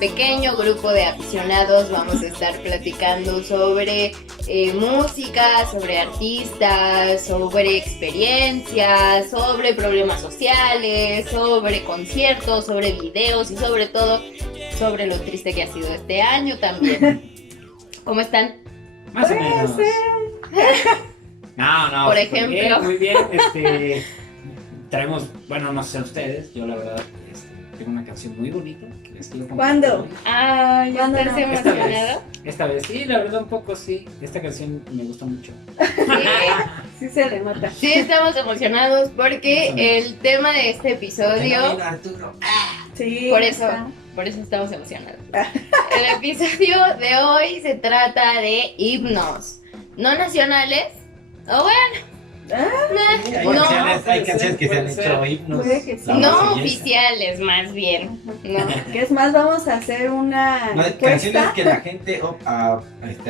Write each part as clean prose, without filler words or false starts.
pequeño grupo de aficionados vamos a estar platicando sobre música, sobre artistas, sobre experiencias, sobre problemas sociales, sobre conciertos, sobre videos y sobre todo sobre lo triste que ha sido este año también. ¿Cómo están? Más o menos. No, Por súper ejemplo. muy bien. Traemos, bueno, no sé ustedes, yo la verdad tengo una canción muy bonita que les quiero compartir. ¿Cuándo? Ay, ¿Cuándo ¿estás no? emocionado? Esta vez, sí, la verdad un poco sí. Esta canción me gusta mucho. Sí se le nota. Sí, estamos emocionados porque el tema de este episodio, Sí, por eso está. estamos emocionados. El episodio de hoy se trata de himnos, no nacionales, o bueno, Hay canciones que se han hecho himnos. Puede que sí. La no marsellesa. oficiales más bien, ¿no? ¿Qué es más? Vamos a hacer una No, canciones encuesta. que la gente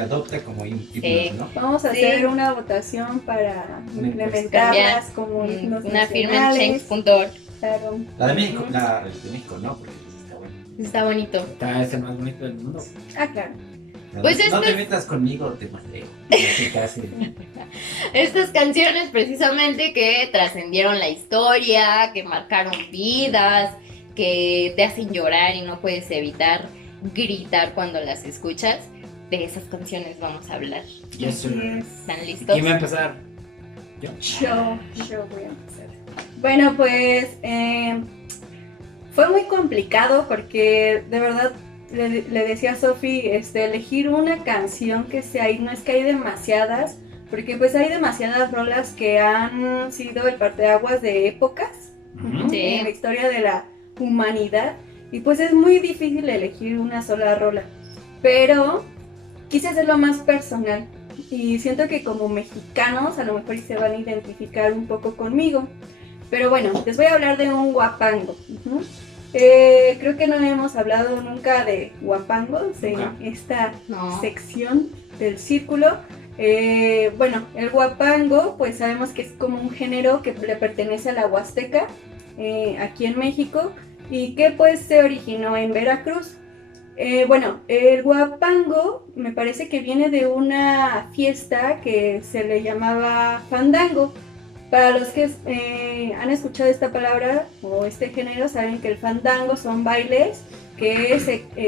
adopta como himnos, Sí. ¿no? Vamos a Sí. hacer una votación para implementarlas como himnos Una firma en nacionales. change.org. Claro. La de México, la de México, ¿no? Porque está bueno. Está bonito. Es el más bonito del mundo. Ah, claro. Pues no esto te es- metas conmigo, te mateo. Casi, casi. Estas canciones precisamente que trascendieron la historia, que marcaron vidas, que te hacen llorar y no puedes evitar gritar cuando las escuchas. De esas canciones vamos a hablar. Yes, sir. Así es. ¿Están listos? ¿Quién va a empezar? Yo. Yo voy a empezar. Bueno, pues fue muy complicado porque de verdad le decía a Sofi, elegir una canción que sea himno, es que hay demasiadas, porque pues hay demasiadas rolas que han sido el parteaguas de épocas Sí. en la historia de la humanidad, y pues es muy difícil elegir una sola rola, pero quise hacerlo más personal. Y siento que como mexicanos a lo mejor se van a identificar un poco conmigo. Pero bueno, les voy a hablar de un huapango. Creo que no hemos hablado nunca de huapangos en esta No. sección del círculo. Bueno, el huapango pues sabemos que es como un género que le pertenece a la Huasteca, aquí en México, y que pues se originó en Veracruz. Bueno, el huapango me parece que viene de una fiesta que se le llamaba fandango. Para los que han escuchado esta palabra o este género, saben que el fandango son bailes que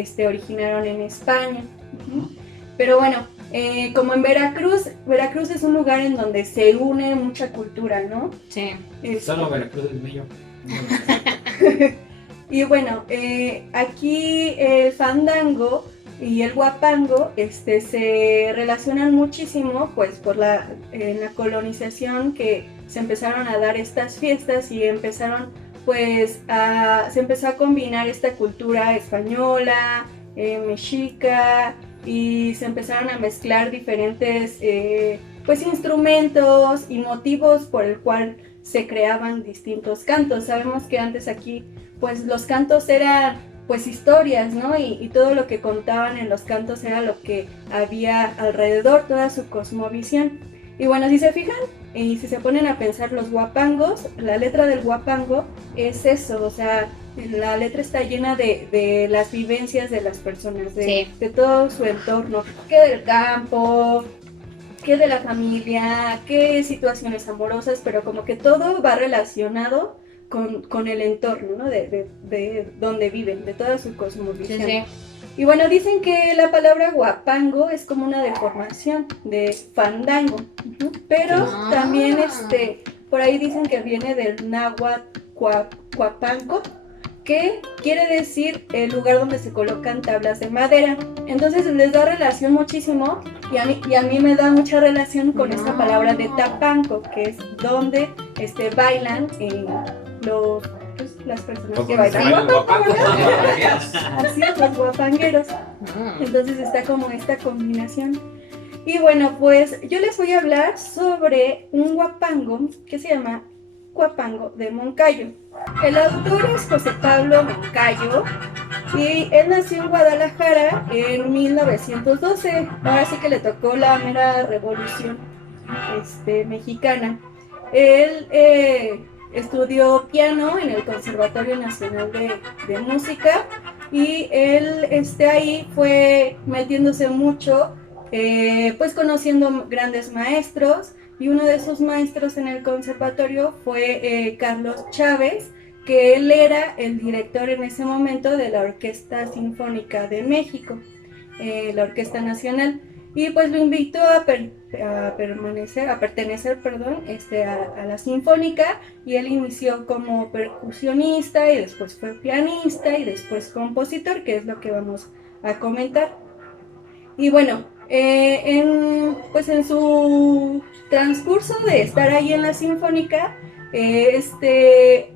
se originaron en España. Pero bueno, como en Veracruz es un lugar en donde se une mucha cultura, ¿no? Sí. Solo Veracruz es bello. Y bueno, aquí el fandango y el huapango se relacionan muchísimo pues por en la colonización, que se empezaron a dar estas fiestas y empezaron pues se empezó a combinar esta cultura española, mexica, y se empezaron a mezclar diferentes pues instrumentos y motivos por el cual se creaban distintos cantos. Sabemos que antes aquí pues los cantos eran pues historias, ¿no? Y todo lo que contaban en los cantos era lo que había alrededor, toda su cosmovisión. Y bueno, si se fijan y si se ponen a pensar los huapangos, la letra del huapango es eso, o sea, la letra está llena de las vivencias de las personas, de todo su entorno, que del campo, que de la familia, que situaciones amorosas, pero como que todo va relacionado con el entorno, ¿no? De donde viven, de toda su cosmovisión. Sí. Y bueno, dicen que la palabra huapango es como una deformación de fandango, pero también por ahí dicen que viene del náhuatl huapango, que quiere decir el lugar donde se colocan tablas de madera. Entonces les da relación muchísimo, y a mí me da mucha relación con esta palabra de tapanco, que es donde bailan las personas que bailan. Así es, los guapangueros. Entonces está como esta combinación. Y bueno, pues yo les voy a hablar sobre un huapango que se llama Huapango de Moncayo. El autor es José Pablo Moncayo y él nació en Guadalajara en 1912. Ahora sí que le tocó la mera revolución mexicana. Él estudió piano en el Conservatorio Nacional de Música y él ahí fue metiéndose mucho, pues conociendo grandes maestros, y uno de sus maestros en el conservatorio fue Carlos Chávez, que él era el director en ese momento de la Orquesta Sinfónica de México, la Orquesta Nacional, y pues lo invitó a pertenecer, a la Sinfónica, y él inició como percusionista y después fue pianista y después compositor, que es lo que vamos a comentar. Y bueno, en su transcurso de estar ahí en la Sinfónica,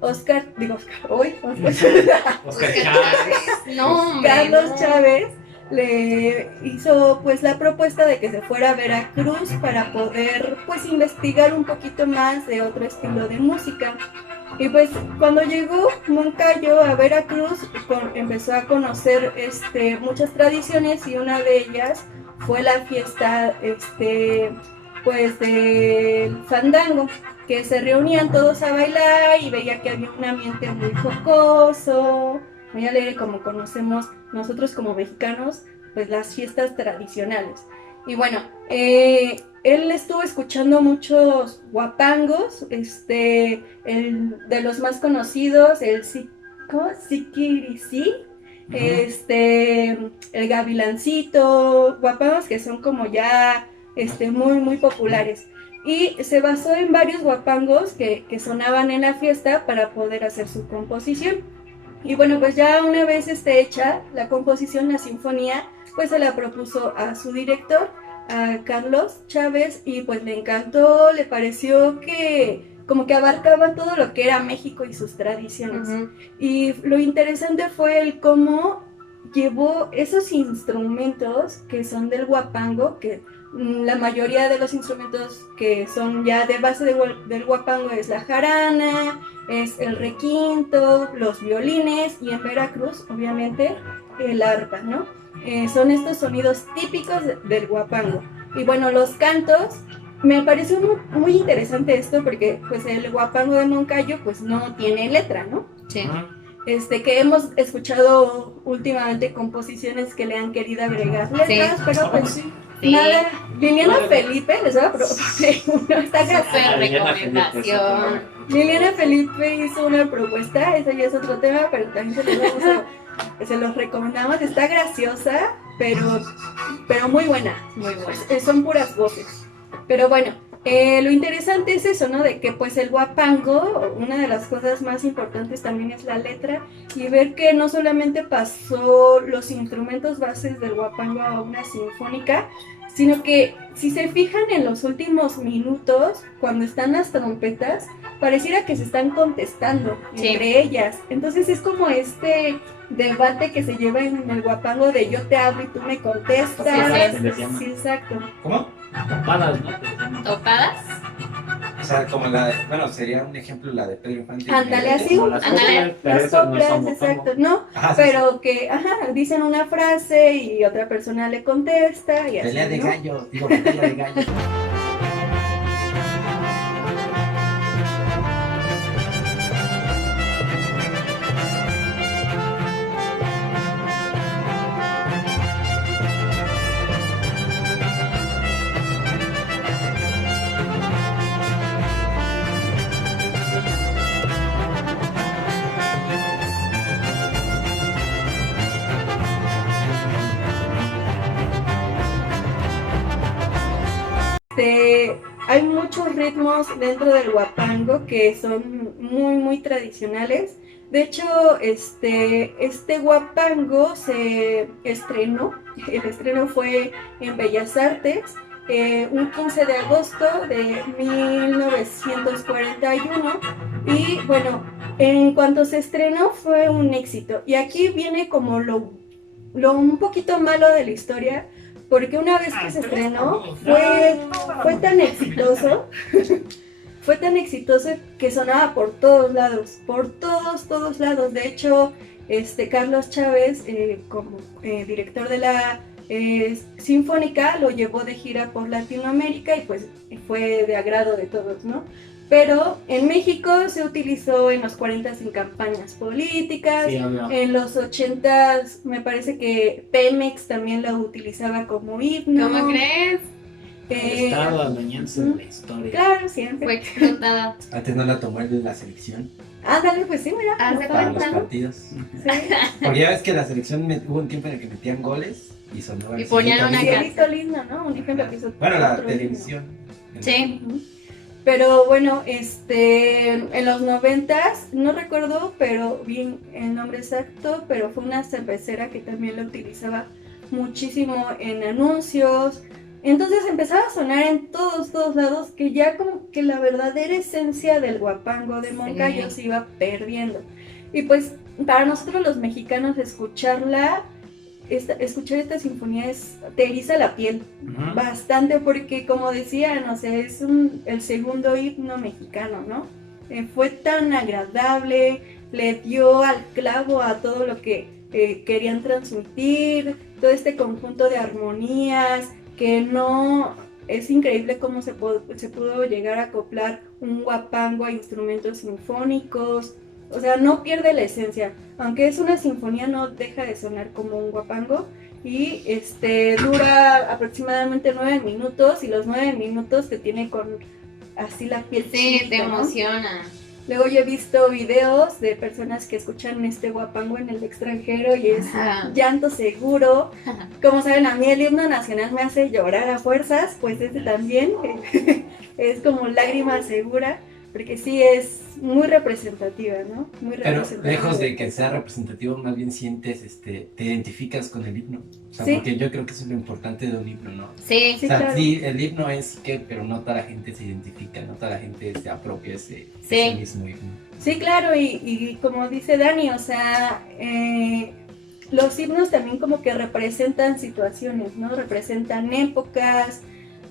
Oscar Chávez. No, hombre, Carlos no. Chávez le hizo pues la propuesta de que se fuera a Veracruz para poder pues investigar un poquito más de otro estilo de música. Y pues cuando llegó Moncayo a Veracruz, empezó a conocer muchas tradiciones, y una de ellas fue la fiesta pues del fandango, que se reunían todos a bailar y veía que había un ambiente muy jocoso, muy alegre, como conocemos nosotros como mexicanos, pues las fiestas tradicionales. Y bueno, él estuvo escuchando muchos guapangos, de los más conocidos, el Siquiricí, el Gavilancito, guapangos que son como ya muy muy populares. Y se basó en varios guapangos que sonaban en la fiesta para poder hacer su composición. Y bueno, pues ya una vez hecha la composición, la sinfonía, pues se la propuso a su director, a Carlos Chávez, y pues le encantó, le pareció que como que abarcaba todo lo que era México y sus tradiciones. Ujú. Y lo interesante fue el cómo llevó esos instrumentos que son del guapango, que la mayoría de los instrumentos que son ya de base del guapango es la jarana, es el requinto, los violines, y en Veracruz obviamente el arpa, ¿no? Son estos sonidos típicos del guapango. Y bueno, los cantos, me pareció muy interesante esto, porque pues el guapango de Moncayo pues no tiene letra, ¿no? Sí. Que hemos escuchado últimamente composiciones que le han querido agregar letras, Sí. pero pues Sí. Sí. nada. Liliana Felipe, les voy a proponer una, está graciosa. Súper Liliana recomendación. Liliana Felipe hizo una propuesta, eso ya es otro tema, pero también se los recomendamos, está graciosa, pero muy buena. Muy bueno. Son puras voces. Pero bueno, lo interesante es eso, ¿no? De que pues el guapango, una de las cosas más importantes también es la letra, y ver que no solamente pasó los instrumentos bases del guapango a una sinfónica, sino que si se fijan en los últimos minutos, cuando están las trompetas, pareciera que se están contestando Sí. entre ellas. Entonces es como debate que se lleva en el guapango de yo te hablo y tú me contestas. Sí, Sí, exacto. ¿Cómo? Topadas, ¿no? ¿Topadas? O sea, como bueno, sería un ejemplo la de Pedro Infante. Ándale, así. Como las Ándale. coplas, pero Las esas no coplas, son exacto, como- ¿no? Ajá, sí, Pero que, dicen una frase y otra persona le contesta y así, pelea de ¿no? gallos, digo, pelea de gallos. Hay muchos ritmos dentro del guapango que son muy, muy tradicionales. De hecho, este guapango se estrenó, el estreno fue en Bellas Artes, un 15 de agosto de 1941, y bueno, en cuanto se estrenó fue un éxito. Y aquí viene como lo un poquito malo de la historia, porque una vez que se estrenó fue tan exitoso, fue tan exitoso que sonaba por todos lados, por todos lados. De hecho, Carlos Chávez, como director de la Sinfónica, lo llevó de gira por Latinoamérica y pues fue de agrado de todos, ¿no? Pero en México se utilizó en los 40 en campañas políticas, Sí, obvio. en los 80 me parece que Pemex también lo utilizaba como himno. ¿Cómo crees? El Estado adueñándose de la historia. Claro, siempre. Fue explotada. Antes no la tomó la selección Ándale, pues sí, mira. Haz de para los cuenta. partidos. Sí. Porque ya ves que la selección hubo un tiempo en el que metían goles y sonaba Y el ponían siguiente una Sí, himno. he visto el himno, ¿no? Un ejemplo que hizo Bueno, la otro himno. televisión. Sí. Ujú. Pero bueno, en los 90s, no recuerdo, pero bien el nombre exacto, pero fue una cervecera que también lo utilizaba muchísimo en anuncios. Entonces empezaba a sonar en todos lados, que ya como que la verdadera esencia del guapango de Moncayo se iba perdiendo. Y pues para nosotros los mexicanos escuchar esta sinfonía te eriza la piel Ujú. bastante, porque como decían, o sea, es el segundo himno mexicano, ¿no? Fue tan agradable, le dio al clavo a todo lo que querían transmitir, todo este conjunto de armonías, que no... Es increíble cómo se pudo llegar a acoplar un guapango a instrumentos sinfónicos. O sea, no pierde la esencia. Aunque es una sinfonía, no deja de sonar como un guapango. Y dura aproximadamente 9 minutos. Y los 9 minutos te tiene con así la piel Sí, chinita, te ¿no? emociona. Luego yo he visto videos de personas que escuchan este guapango en el extranjero y es Ajá. llanto seguro. Como saben, a mí el himno nacional me hace llorar a fuerzas, pues este también es como lágrima segura, porque sí es muy representativa, ¿no? Muy Pero representativa. lejos de que sea representativo, más bien sientes, te identificas con el himno. O sea, Sí. porque yo creo que eso es lo importante de un himno, ¿no? Sí. Sí, o sea, claro. sí, el himno es que, pero no toda la gente se identifica, no toda la gente se apropia ese mismo himno. Sí, claro, y como dice Dani, o sea, los himnos también como que representan situaciones, ¿no? Representan épocas,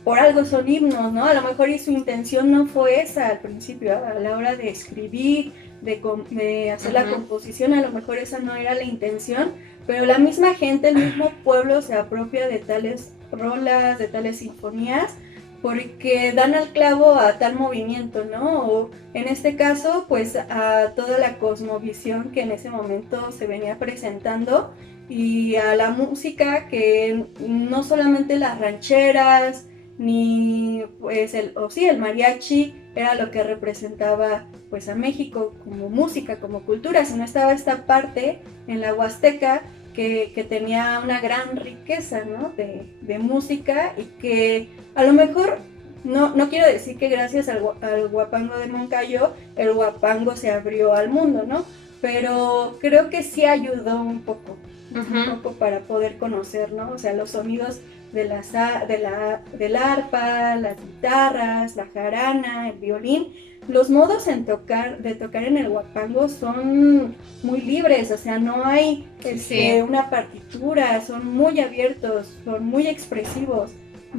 por algo son himnos, ¿no? A lo mejor y su intención no fue esa al principio, a la hora de escribir, de hacer la composición, a lo mejor esa no era la intención, pero la misma gente, el mismo pueblo se apropia de tales rolas, de tales sinfonías, porque dan al clavo a tal movimiento, ¿no? O en este caso, pues a toda la cosmovisión que en ese momento se venía presentando y a la música que no solamente las rancheras, ni pues el mariachi era lo que representaba pues a México como música, como cultura, sino estaba esta parte en la Huasteca que tenía una gran riqueza, ¿no? de música y que a lo mejor no quiero decir que gracias al guapango de Moncayo el guapango se abrió al mundo, ¿no? Pero creo que sí ayudó un poco para poder conocer, ¿no? O sea, los sonidos del arpa, las guitarras, la jarana, el violín. Los modos de tocar en el guapango son muy libres, o sea, no hay una partitura, son muy abiertos, son muy expresivos.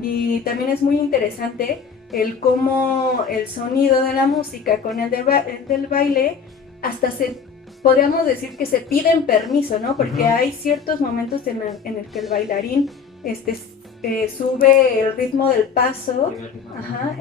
Y también es muy interesante el cómo el sonido de la música con el del baile hasta podríamos decir que se piden permiso, ¿no? Porque hay ciertos momentos en el que el bailarín sube el ritmo del paso,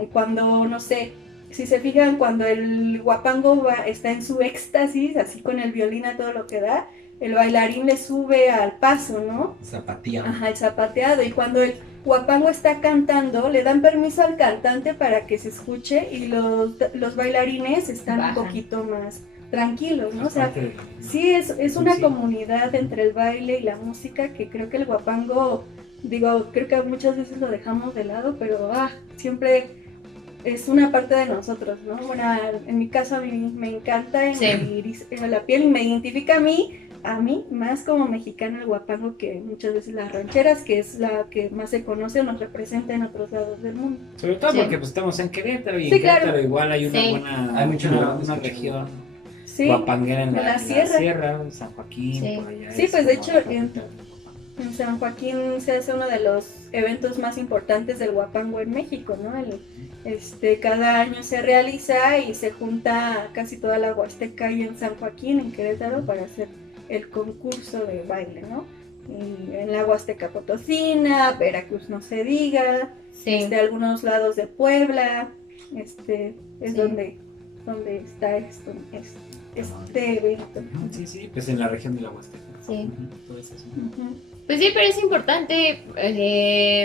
y cuando, no sé, si se fijan, cuando el guapango está en su éxtasis, así con el violín a todo lo que da, el bailarín le sube al paso, ¿no? Zapateado. Ajá, el zapateado. Y cuando el guapango está cantando, le dan permiso al cantante para que se escuche y los bailarines están un poquito más tranquilos, ¿no? O sea, sí es una comunidad entre el baile y la música que creo que el guapango, creo que muchas veces lo dejamos de lado, pero siempre es una parte de nosotros, ¿no? Bueno, en mi caso a mí me encanta y me eriza la piel y me identifica a mí más como mexicana el guapango que muchas veces las rancheras, que es la que más se conoce o nos representa en otros lados del mundo. Sobre todo porque pues estamos en Querétaro y Sí, en Querétaro claro. igual hay una buena, Hay mucho una región Sí, guapanguera en la sierra. San Joaquín, por allá. Sí, pues de hecho en San Joaquín se hace uno de los eventos más importantes del guapango en México, ¿no? Cada año se realiza y se junta casi toda la Huasteca ahí en San Joaquín, en Querétaro, para hacer el concurso de baile, ¿no? Y en la Huasteca Potosina, Veracruz no se diga, algunos lados de Puebla. es donde está este evento. Sí, pues en la región de la Huasteca. Sí. Todo eso. Pues sí, pero es importante,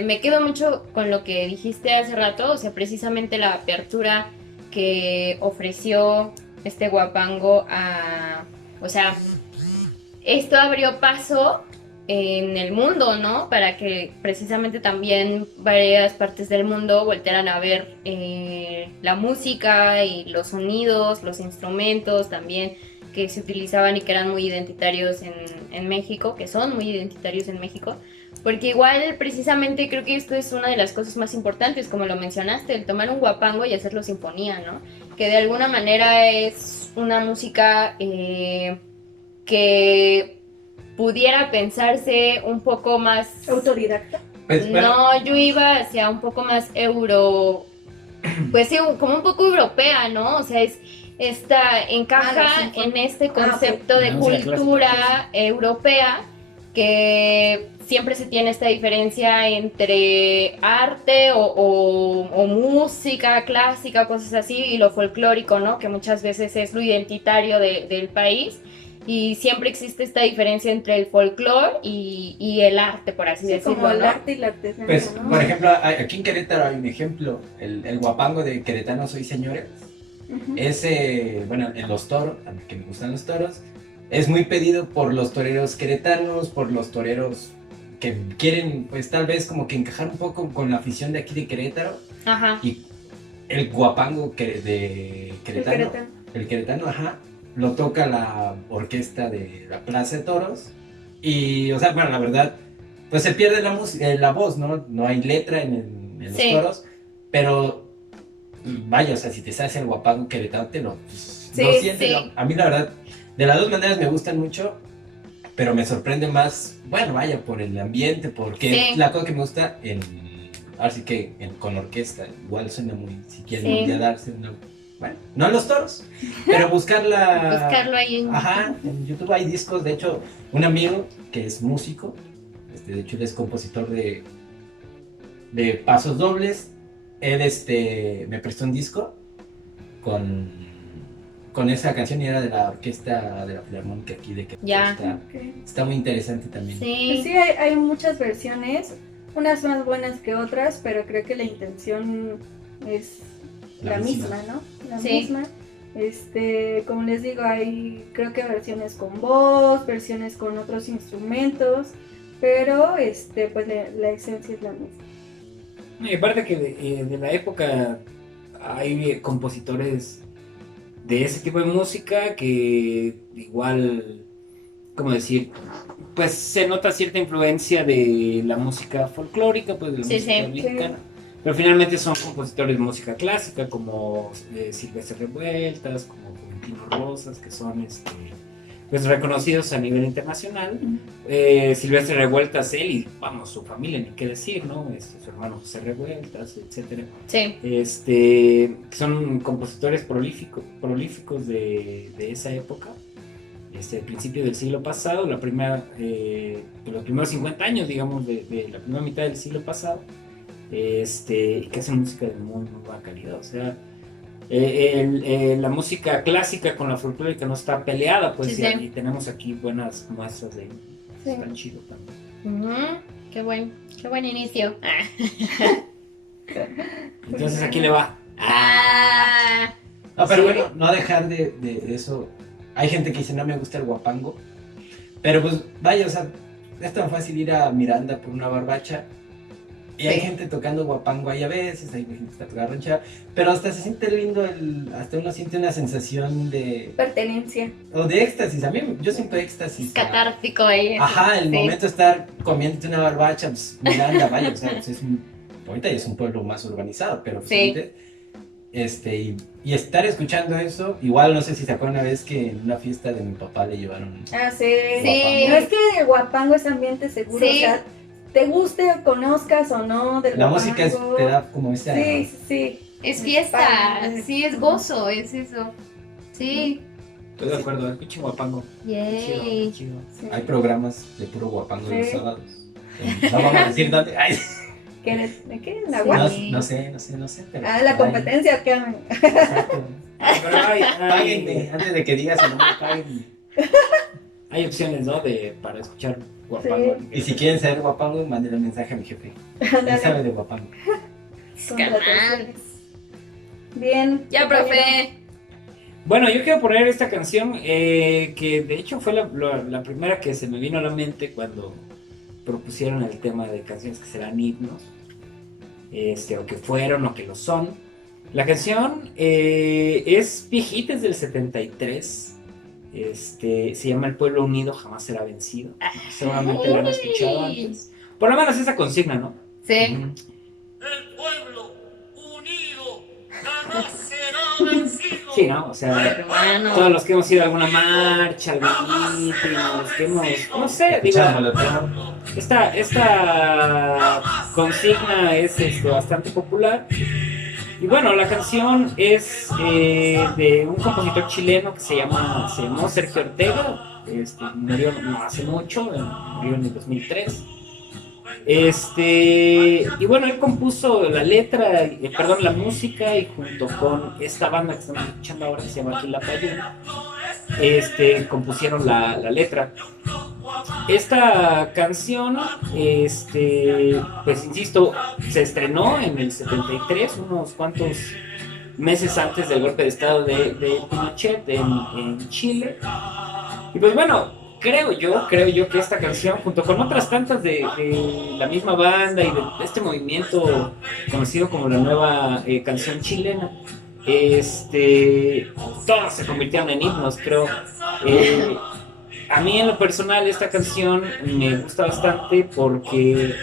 me quedo mucho con lo que dijiste hace rato, o sea, precisamente la apertura que ofreció este Huapango o sea, esto abrió paso en el mundo, ¿no? Para que precisamente también varias partes del mundo voltearan a ver la música y los sonidos, los instrumentos también que se utilizaban y que eran muy identitarios en México, que son muy identitarios en México, porque igual precisamente creo que esto es una de las cosas más importantes, como lo mencionaste, el tomar un huapango y hacerlo sinfonía, ¿no? Que de alguna manera es una música que pudiera pensarse un poco más... ¿Autodidacta? Pues, bueno, No, yo iba hacia un poco más pues sí, como un poco europea, ¿no? O sea, encaja en este concepto de cultura europea, que siempre se tiene esta diferencia entre arte o música clásica, cosas así, y lo folclórico, ¿no? Que muchas veces es lo identitario del país. Y siempre existe esta diferencia entre el folclore y el arte, por así decirlo, como el ¿no? arte y la artesanía, pues, ¿no? por ejemplo, aquí en Querétaro hay un ejemplo, el Huapango de Queretano Soy Señores. Ese, bueno, en los toros, a mí que me gustan los toros, es muy pedido por los toreros queretanos, por los toreros que quieren, pues tal vez como que encajar un poco con la afición de aquí de Querétaro. Ajá. Y el Huapango de Queretano, el queretano, ajá, lo toca la orquesta de la Plaza de Toros. Y, o sea, bueno, la verdad, pues se pierde la voz, ¿no? No hay letra en los toros, pero vaya, o sea, si te sabes el Huapango queretano, lo sientes. Sí. A mí, la verdad, de las dos maneras me gustan mucho, pero me sorprende más, bueno, vaya, por el ambiente, porque es la cosa que me gusta ahora sí que con orquesta, igual suena muy, si quieren un día darse una... Bueno, no en los toros, pero buscarlo ahí en Ajá, en YouTube hay discos. De hecho, un amigo que es músico, de hecho él es compositor de pasos dobles. Él me prestó un disco con esa canción y era de la orquesta de la Filarmónica aquí de que está muy interesante también. Pues sí, hay muchas versiones, unas más buenas que otras, pero creo que la intención es la misma, ¿no? La misma. Como les digo, hay creo que versiones con voz, versiones con otros instrumentos, pero pues la esencia es la misma. Y aparte que de la época hay compositores de ese tipo de música que igual, ¿cómo decir? Pues se nota cierta influencia de la música folclórica, pues de la música mexicana. Pero finalmente son compositores de música clásica como Silvestre Revueltas, como Juventino Rosas, que son pues reconocidos a nivel internacional. Silvestre Revueltas, él y su familia, ni qué decir, ¿no? Su hermano José Revueltas, etcétera. Sí. Son compositores prolíficos de esa época. Al principio del siglo pasado, de los primeros 50 años, digamos, de la primera mitad del siglo pasado. Que hacen música de muy buena calidad, o sea, la música clásica con la folclórica no está peleada, pues, y tenemos aquí buenas muestras de ello. Está chido también. Qué buen inicio. Entonces, ¿a quién le va? No, pero bueno, no dejar de eso. Hay gente que dice, no me gusta el Huapango, pero pues vaya, o sea, es tan fácil ir a Miranda por una barbacha. Y hay gente tocando Huapango ahí a veces, hay gente que está tocando ranchera, pero hasta se siente lindo, hasta uno siente una sensación de... pertenencia. O de éxtasis, a mí yo siento éxtasis. Catártico ahí. Ajá, el momento de estar comiéndote una barbacha, pues Miranda, vaya, o sea, pues ahorita ya es un pueblo más urbanizado, pero pues antes, y estar escuchando eso, igual no sé si se acuerdan una vez que en una fiesta de mi papá le llevaron... Sí. Huapango. No es que el Huapango es ambiente seguro, o sea... Te guste o conozcas o no del La Huapango. música te da como esa... Sí. Es fiesta, sí, es gozo, es eso. Sí. Estoy de acuerdo, el pinche Huapango. Yay. Chido. Hay programas de puro Huapango los sábados. No vamos a decir dónde. ¿Qué eres? ¿De qué? No, ¿Nahuatl? no sé. Pero Ah, la competencia, ¿qué? Exacto. Pero Páguenme, antes de que digas el nombre, páguenme. hay opciones, ¿no? Para escuchar Guapango. Sí. Y si quieren saber Guapango, manden un mensaje a mi jefe. Él sabe de Guapango. Carnal. Bien. Ya, profe. Bueno, yo quiero poner esta canción que de hecho fue la primera que se me vino a la mente cuando propusieron el tema de canciones que serán himnos, o que fueron o que lo son. La canción es viejita, es del 73. Se llama El pueblo unido jamás será vencido. Seguramente la han escuchado antes. Por lo menos esa consigna, ¿no? Sí. Ujú. El pueblo unido jamás será vencido. Sí, ¿no? O sea, Hermano. todos los que hemos ido a alguna marcha, algún meeting, los que hemos, no sé, digo, Echándolo todo. esta consigna es bastante popular. Y bueno, la canción es de un compositor chileno que se llamó Sergio Ortega. Murió no hace mucho, murió en el 2003. Y bueno, él compuso la letra, la música, y junto con esta banda que estamos escuchando ahora, que se llama Quilapayún, compusieron la letra. Esta canción, pues insisto, se estrenó en el 73, unos cuantos meses antes del golpe de estado de Pinochet en Chile. Y pues bueno, creo yo que esta canción, junto con otras tantas de la misma banda y de este movimiento conocido como la nueva canción chilena, todas se convirtieron en himnos, creo. A mí en lo personal esta canción me gusta bastante porque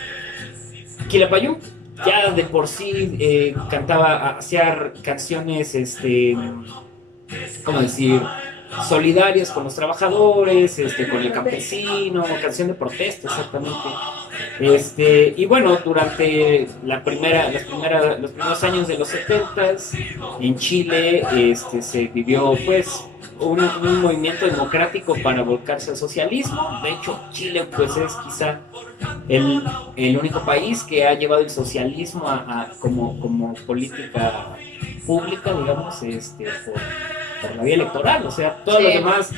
Quilapayún ya de por sí hacía canciones, ¿cómo decir?, solidarias con los trabajadores, con el campesino, canción de protesta exactamente. Y bueno, durante los primeros años de los 70s en Chile se vivió pues un movimiento democrático para volcarse al socialismo. De hecho, Chile pues es quizá el único país que ha llevado el socialismo como política pública, digamos, por la vía electoral. O sea, todas las demás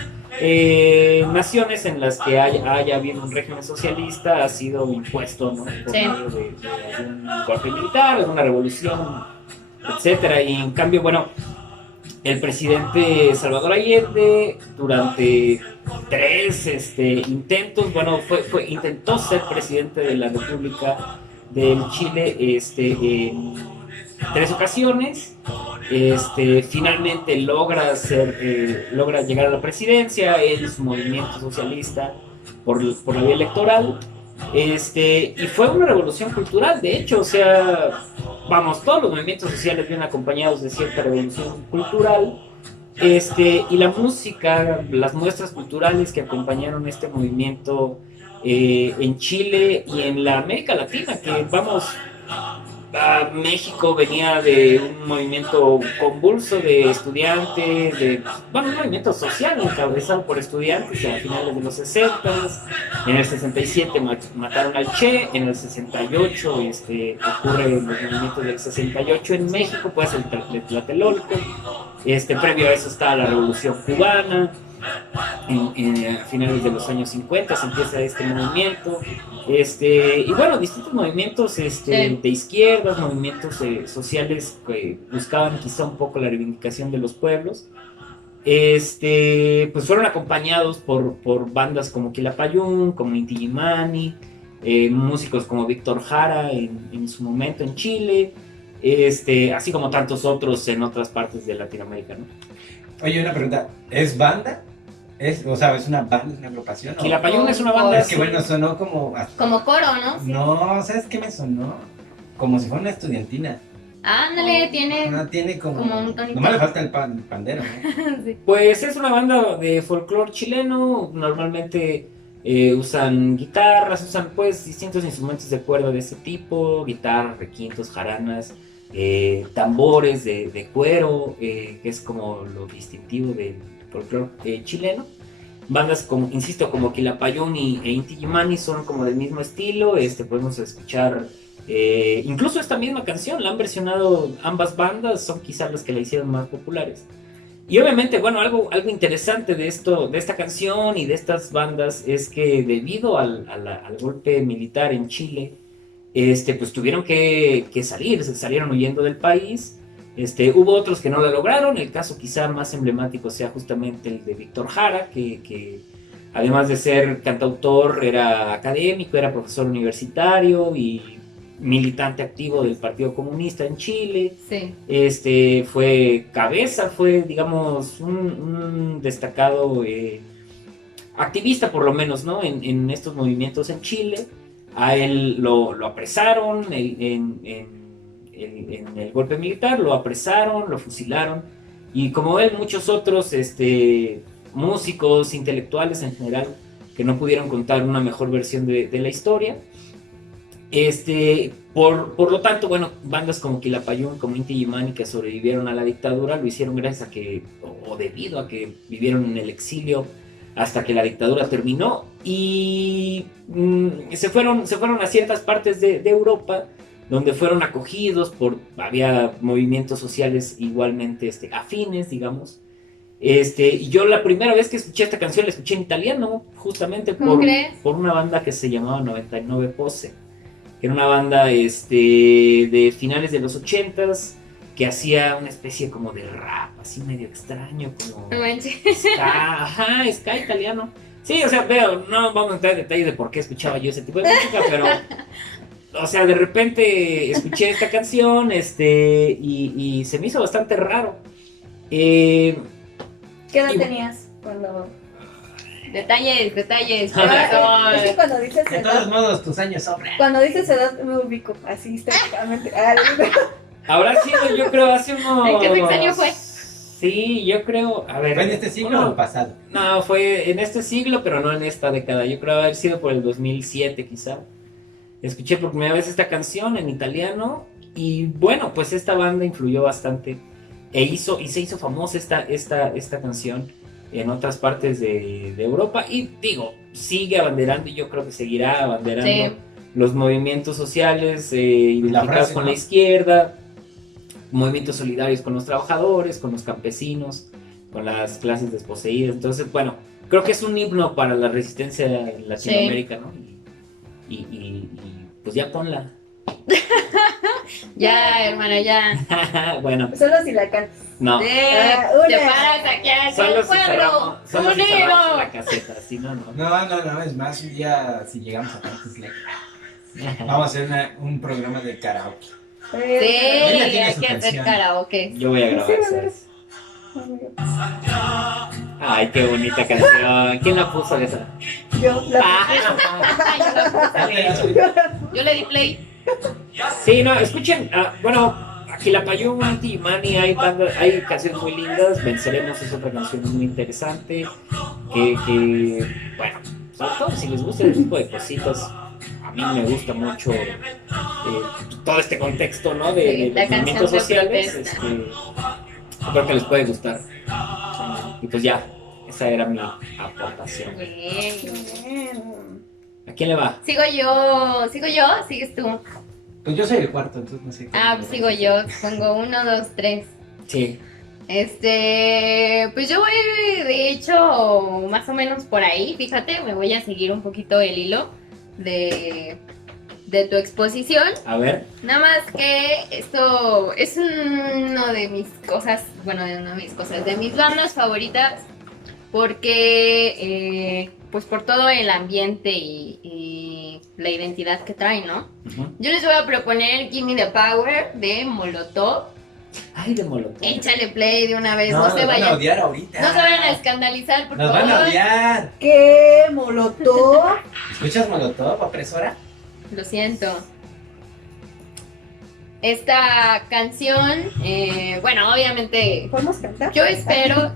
naciones en las que haya habido un régimen socialista ha sido impuesto, ¿no?, por medio de algún golpe militar, alguna revolución, etcétera. Y en cambio, bueno, el presidente Salvador Allende, durante 3 intentos, bueno, intentó ser presidente de la República del Chile en 3 ocasiones. Finalmente logra llegar a la presidencia en su movimiento socialista por la vía electoral. Y fue una revolución cultural, de hecho, o sea, vamos, todos los movimientos sociales vienen acompañados de cierta revolución cultural. Y la música, las muestras culturales que acompañaron este movimiento en Chile y en la América Latina, que vamos, México venía de un movimiento convulso de estudiantes, un movimiento social encabezado por estudiantes a finales de los 60. En el 67 mataron al Che, en el 68 ocurre el movimiento del 68 en México, pues el de Tlatelolco. Previo a eso está la Revolución Cubana. A finales de los años 50 se empieza este movimiento, y bueno, distintos movimientos de izquierdas, movimientos sociales que buscaban quizá un poco la reivindicación de los pueblos, pues fueron acompañados por bandas como Quilapayún, como Inti Illimani, músicos como Víctor Jara en su momento en Chile, así como tantos otros en otras partes de Latinoamérica, ¿no? Oye, una pregunta, ¿es banda? ¿Es una banda, es una agrupación? Quilapayún es una banda. Es que bueno, sonó como... Como coro, ¿no? Sí. No, ¿sabes qué me sonó? Como si fuera una estudiantina. Ándale, tiene Tiene como un tonito. Nomás le falta el pandero, ¿no? Sí. Pues es una banda de folclore chileno. Normalmente usan guitarras, usan pues distintos instrumentos de cuerda de ese tipo, guitarras, requintos, jaranas, tambores de cuero, que es como lo distintivo del folclore chileno. Bandas como, insisto, como Quilapayún e Inti Illimani son como del mismo estilo. Podemos escuchar Incluso esta misma canción la han versionado ambas bandas, son quizás las que la hicieron más populares. Y obviamente, bueno, algo interesante de esta canción y de estas bandas es que debido al golpe militar en Chile, pues tuvieron que salir, se salieron huyendo del país. Hubo otros que no lo lograron, el caso quizá más emblemático sea justamente el de Víctor Jara, que además de ser cantautor era académico, era profesor universitario y militante activo del Partido Comunista en Chile. Sí. Fue digamos, un destacado activista, por lo menos, ¿no? En estos movimientos en Chile. A él lo apresaron en el golpe militar, lo apresaron, lo fusilaron. Y como él, muchos otros músicos, intelectuales en general, que no pudieron contar una mejor versión de la historia. Por lo tanto, bueno, bandas como Quilapayún, como Inti Illimani, que sobrevivieron a la dictadura, lo hicieron gracias a que, o debido a que vivieron en el exilio hasta que la dictadura terminó, y se fueron a ciertas partes de Europa, donde fueron acogidos había movimientos sociales igualmente afines, digamos. Y yo la primera vez que escuché esta canción la escuché en italiano, justamente por una banda que se llamaba 99 Pose, que era una banda de finales de los 80s, que hacía una especie como de rap, así medio extraño, como ska italiano. Sí, o sea, no vamos a entrar en detalles de por qué escuchaba yo ese tipo de música, pero, o sea, de repente escuché esta canción, y se me hizo bastante raro. ¿Qué edad tenías cuando...? Detalles. Es que cuando dices de edad... todos modos, tus años sobran. Cuando dices edad me ubico, así históricamente. Habrá sido, yo creo, hace unos... ¿En qué sexenio fue? Sí, yo creo, a ver... ¿Fue en este siglo o pasado? No, fue en este siglo, pero no en esta década. Yo creo haber sido por el 2007, quizá. Escuché por primera vez esta canción en italiano, y bueno, pues esta banda influyó bastante, y se hizo famosa esta canción en otras partes de Europa, y digo, sigue abanderando, y yo creo que seguirá abanderando los movimientos sociales identificados con la izquierda, movimientos solidarios con los trabajadores, con los campesinos, con las clases desposeídas. Entonces, bueno, creo que es un himno para la resistencia en Latinoamérica, ¿no? Y pues ya ponla. Ya, hermana, ya. Bueno. Solo si la cantas. No. Te paras aquí en el cuadro. Solo si cerramos la caseta, si no, no. No, es más, un día si llegamos a tantos vamos a hacer un programa de karaoke. Sí, hay que hacer karaoke. Yo voy a grabar, ¿sabes? Ay, qué bonita canción. ¿Quién la puso esa? Yo Yo le di play. Sí, no, escuchen, bueno, Quilapayún, Inti Illimani, hay canciones muy lindas. Venceremos es otra canción muy interesante, que bueno, sobre todo si les gusta ese tipo de cositas. A mí me gusta mucho todo este contexto, ¿no? De los movimientos sociales. Creo que les puede gustar. Y pues ya, esa era mi aportación. ¿A quién le va? Sigo yo, sigues tú. Pues yo soy el cuarto, entonces no sé. Pues sigo yo, pongo 1, 2, 3. Sí. Pues yo voy, de hecho, más o menos por ahí, fíjate, me voy a seguir un poquito el hilo de tu exposición. A ver. Nada más que esto es una de mis cosas, de mis bandas favoritas, porque pues por todo el ambiente y la identidad que trae, ¿no? Uh-huh. Yo les voy a proponer Gimme the Power de Molotov. Ay, de Molotov. Échale play de una vez, no se vayan a odiar ahorita. No se vayan a escandalizar, por favor. Nos van a odiar. ¿Qué? ¿Molotov? ¿Escuchas Molotov, opresora? Lo siento. Esta canción, bueno, obviamente... ¿Podemos cantar? Yo espero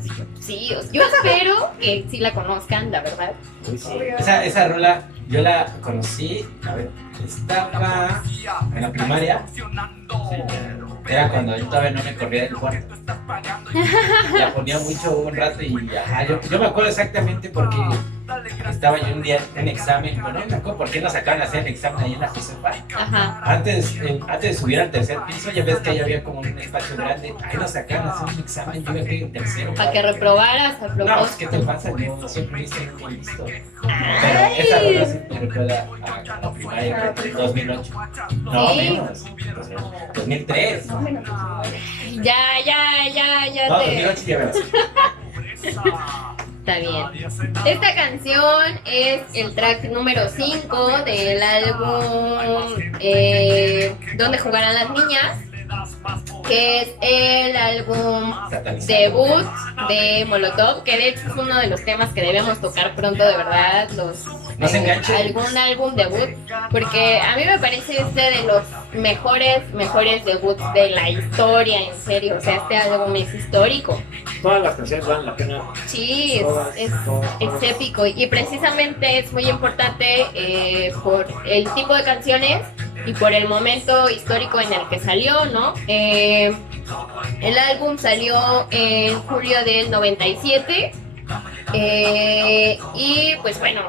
que sí la conozcan, la verdad. Uy, sí. Esa rola, yo la conocí, a ver, estaba en la primaria. Era cuando yo todavía no me corría del cuarto. La ponía mucho un rato y ajá, yo me acuerdo exactamente porque estaba yo un día en examen, bueno, no me acuerdo por qué nos sacaban a hacer el examen ahí en la FISOPA. Ajá. Antes de subir al tercer piso, ya ves que ahí había como un espacio grande, ahí nos sacaban a hacer un examen, yo iba en tercero. Para que reprobaras a propósito. No, ¿qué te pasa? Yo siempre hice muy listo. Pero esa rola sí me recuerda a la primaria, 2008. No, ¿Sí? menos. 2003. Ya No, te... 2008 ya me lo sé. Está bien. Esta canción es el track número 5 del álbum Donde jugarán las niñas, que es el álbum debut de Molotov, que de hecho es uno de los temas que debemos tocar pronto, de verdad, No se enganchen. algún álbum debut, porque a mí me parece este de los mejores debuts de la historia, en serio, o sea, este álbum es histórico. Todas las canciones valen la pena. Sí, Todas, es todas. épico y precisamente es muy importante por el tipo de canciones y por el momento histórico en el que salió, ¿no? El álbum salió en julio del 97 y pues bueno,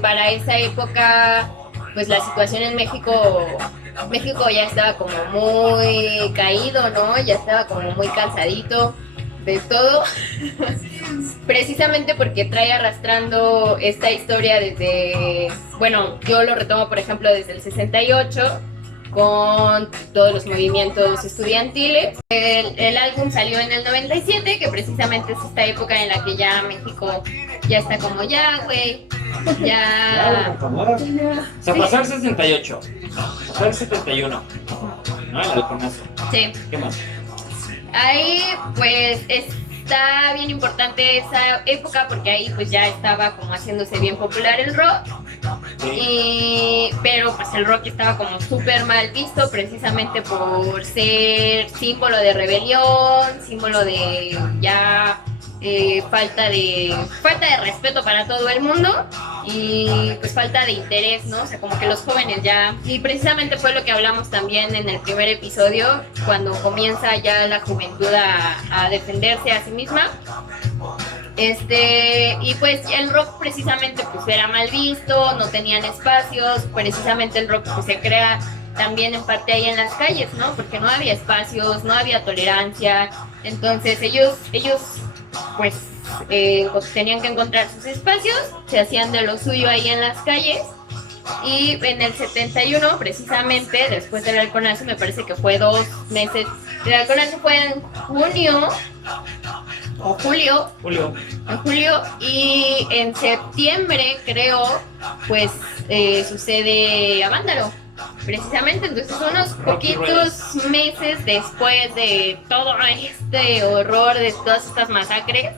para esa época pues la situación en México ya estaba como muy caído, ¿no? Ya estaba como muy cansadito de todo, precisamente porque trae arrastrando esta historia desde, bueno, yo lo retomo por ejemplo desde el 68 con todos los movimientos estudiantiles. El álbum salió en el 97, que precisamente es esta época en la que ya México ya está como ya, güey, ya... O sea, pasó el 68, pasó el 71, ¿no? El halconazo. Sí. ¿Qué más? Ahí pues está bien importante esa época porque ahí pues ya estaba como haciéndose bien popular el rock, pero pues el rock estaba como súper mal visto precisamente por ser símbolo de rebelión, símbolo de ya falta de respeto para todo el mundo y pues falta de interés, ¿no? O sea, como que los jóvenes ya... Y precisamente fue lo que hablamos también en el primer episodio, cuando comienza ya la juventud a defenderse a sí misma. Y pues el rock precisamente pues era mal visto, no tenían espacios, precisamente el rock pues se crea también en parte ahí en las calles, ¿no? Porque no había espacios, no había tolerancia, entonces ellos pues tenían que encontrar sus espacios, se hacían de lo suyo ahí en las calles. Y en el 71, precisamente, después del halconazo, me parece que fue 2 meses. El halconazo fue en junio o julio. En julio, y en septiembre, creo, pues sucede Avándaro. Precisamente, entonces unos poquitos meses después de todo este horror, de todas estas masacres,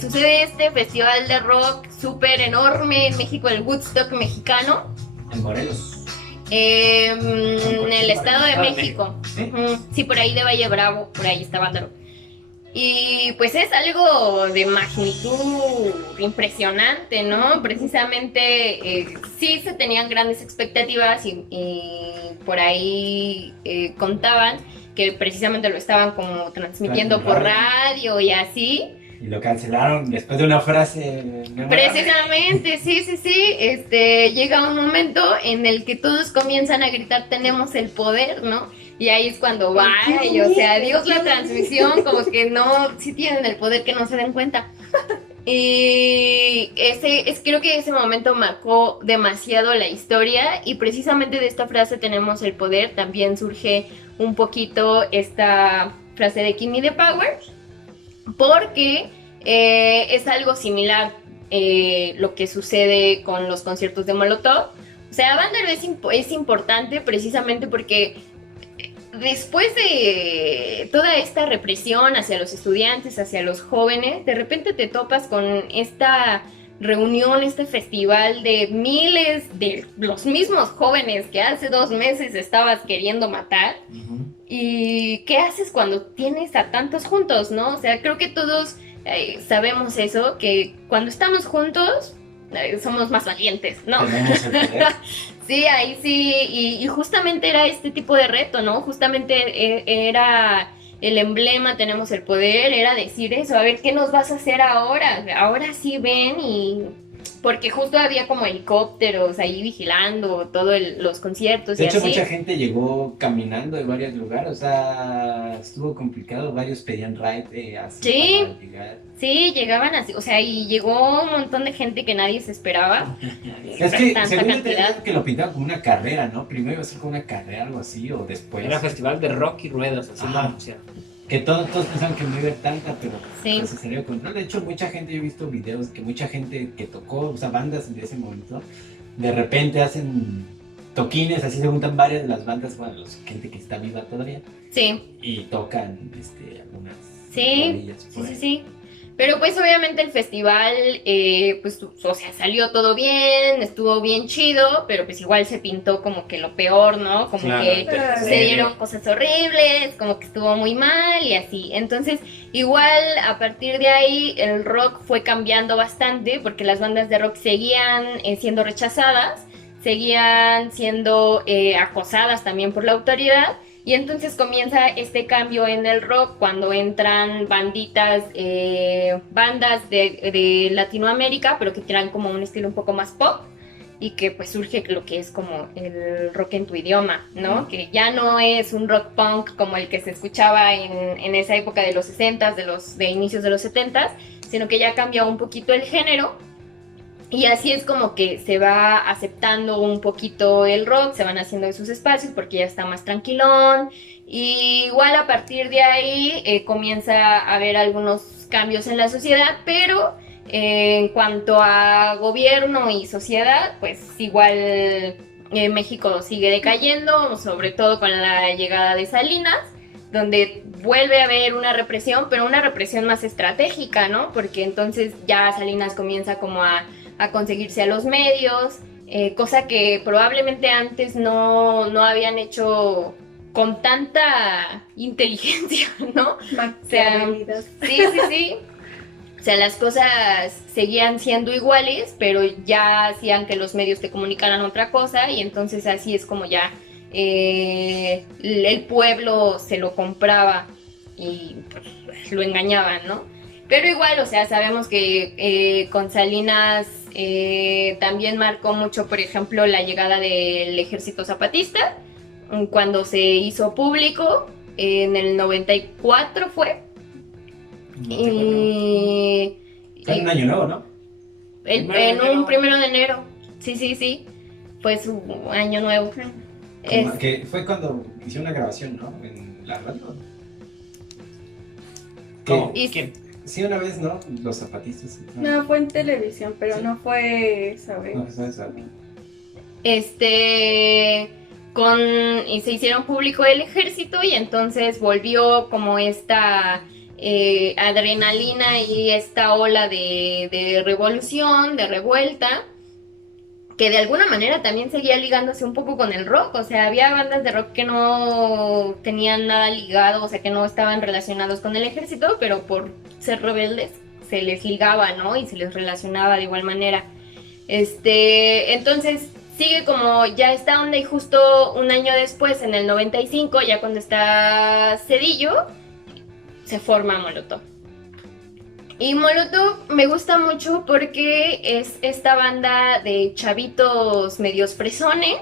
sucede este festival de rock súper enorme en México, el Woodstock mexicano. En Morelos. En el Estado de México. ¿Sí? Sí, por ahí de Valle Bravo, por ahí está Vándaro. Y pues es algo de magnitud impresionante, ¿no? Precisamente sí se tenían grandes expectativas y por ahí contaban que precisamente lo estaban como transmitiendo por radio y así. Y lo cancelaron después de una frase. Precisamente, sí. Llega un momento en el que todos comienzan a gritar tenemos el poder, ¿no? Y ahí es cuando va, y, o sea, Dios la transmisión, como que no, sí tienen el poder que no se den cuenta. Y creo que ese momento marcó demasiado la historia y precisamente de esta frase tenemos el poder, también surge un poquito esta frase de Give Me the Power, porque es algo similar lo que sucede con los conciertos de Molotov. O sea, Avándaro es importante precisamente porque después de toda esta represión hacia los estudiantes, hacia los jóvenes, de repente te topas con esta reunión, este festival de miles de los mismos jóvenes que hace 2 meses estabas queriendo matar. ¿Y qué haces cuando tienes a tantos juntos, no? O sea, creo que todos sabemos eso, que cuando estamos juntos somos más valientes, ¿no? Sí, ahí sí, y justamente era este tipo de reto, ¿no? Justamente era el emblema, tenemos el poder, era decir eso, a ver, ¿qué nos vas a hacer ahora? Ahora sí ven y porque justo había como helicópteros ahí vigilando todos los conciertos De y hecho, así. mucha gente llegó caminando de varios lugares, o sea, estuvo complicado, varios pedían ride así Sí. para llegar. Sí, llegaban así, o sea, y llegó un montón de gente que nadie se esperaba. Es que Tanta según yo cantidad. tenía que lo pintaban como una carrera, ¿no? Primero iba a ser como una carrera, algo así, o después. Era festival de rock y ruedas, así lo Ajá. anunciaron. Que todos pensaban que no iba a haber tanta, pero Sí. pues, se salió con... No, de hecho, mucha gente, yo he visto videos que mucha gente que tocó, o sea, bandas de ese momento, de repente hacen toquines, así se juntan varias de las bandas, bueno, gente que está viva todavía, Sí, y tocan algunas sí, rodillas sí, por sí, ahí. sí. Pero pues obviamente el festival, pues, o sea, salió todo bien, estuvo bien chido, pero pues igual se pintó como que lo peor, ¿no? Como Claro, que entonces, se dieron cosas horribles, como que estuvo muy mal y así. Entonces, igual a partir de ahí el rock fue cambiando bastante porque las bandas de rock seguían siendo rechazadas, seguían siendo acosadas también por la autoridad. Y entonces comienza este cambio en el rock cuando entran banditas, bandas de Latinoamérica, pero que tienen como un estilo un poco más pop y que pues surge lo que es como el rock en tu idioma, ¿no? Que ya no es un rock punk como el que se escuchaba en esa época de los 60s, de inicios de los 70s, sino que ya cambia un poquito el género. Y así es como que se va aceptando un poquito el rock, se van haciendo esos espacios porque ya está más tranquilón. Y igual a partir de ahí comienza a haber algunos cambios en la sociedad, pero en cuanto a gobierno y sociedad, pues igual México sigue decayendo, sobre todo con la llegada de Salinas, donde vuelve a haber una represión, pero una represión más estratégica, ¿no? Porque entonces ya Salinas comienza como a conseguirse a los medios, cosa que probablemente antes no habían hecho con tanta inteligencia, ¿no? Maquiavelidad. Sí, sí, sí. O sea, las cosas seguían siendo iguales, pero ya hacían que los medios te comunicaran otra cosa y entonces así es como ya el pueblo se lo compraba y pues, lo engañaban, ¿no? Pero igual, o sea, sabemos que con Salinas también marcó mucho, por ejemplo, la llegada del ejército zapatista, cuando se hizo público, en el 94 fue. Fue en un año nuevo, ¿no? En un 1 de enero. Sí, sí, sí. Fue su año nuevo. Que fue cuando hicieron una grabación, ¿no? En la radio. ¿Cómo? Y- ¿Quién? Sí, una vez, ¿no? Los zapatistas. No, fue en televisión, pero Sí. no fue esa vez. No, eso es algo. Y se hicieron público el ejército y entonces volvió como esta adrenalina y esta ola de revolución, de revuelta, que de alguna manera también seguía ligándose un poco con el rock. O sea, había bandas de rock que no tenían nada ligado, o sea, que no estaban relacionados con el ejército, pero por ser rebeldes se les ligaba, ¿no? Y se les relacionaba de igual manera. Entonces sigue como ya esta onda y justo un año después, en el 95, ya cuando está Cedillo, se forma Molotov. Y Molotov me gusta mucho porque es esta banda de chavitos medios fresones.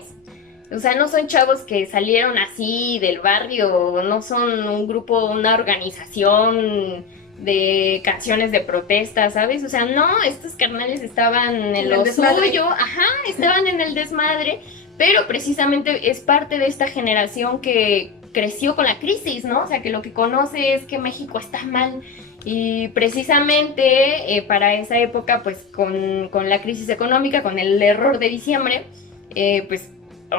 O sea, no son chavos que salieron así del barrio, no son un grupo, una organización de canciones de protesta, ¿sabes? O sea, no, estos carnales estaban en En lo el desmadre. suyo, ajá, estaban en el desmadre, pero precisamente es parte de esta generación que creció con la crisis, ¿no? O sea, que lo que conoce es que México está mal. Y precisamente para esa época, pues con la crisis económica, con el error de diciembre, pues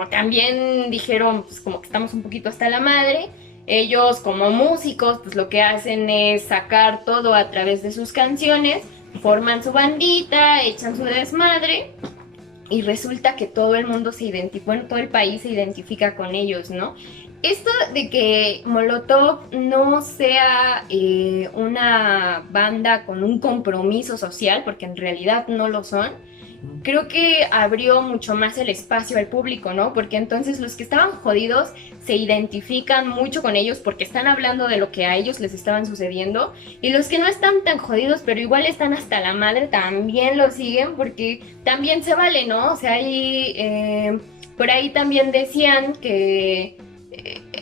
también dijeron, pues como que estamos un poquito hasta la madre. Ellos como músicos, pues lo que hacen es sacar todo a través de sus canciones, forman su bandita, echan su desmadre y resulta que todo el mundo se identifica, bueno, todo el país se identifica con ellos, ¿no? Esto de que Molotov no sea una banda con un compromiso social, porque en realidad no lo son, creo que abrió mucho más el espacio al público, ¿no? Porque entonces los que estaban jodidos se identifican mucho con ellos porque están hablando de lo que a ellos les estaban sucediendo, y los que no están tan jodidos pero igual están hasta la madre también lo siguen porque también se vale, ¿no? O sea, por ahí también decían que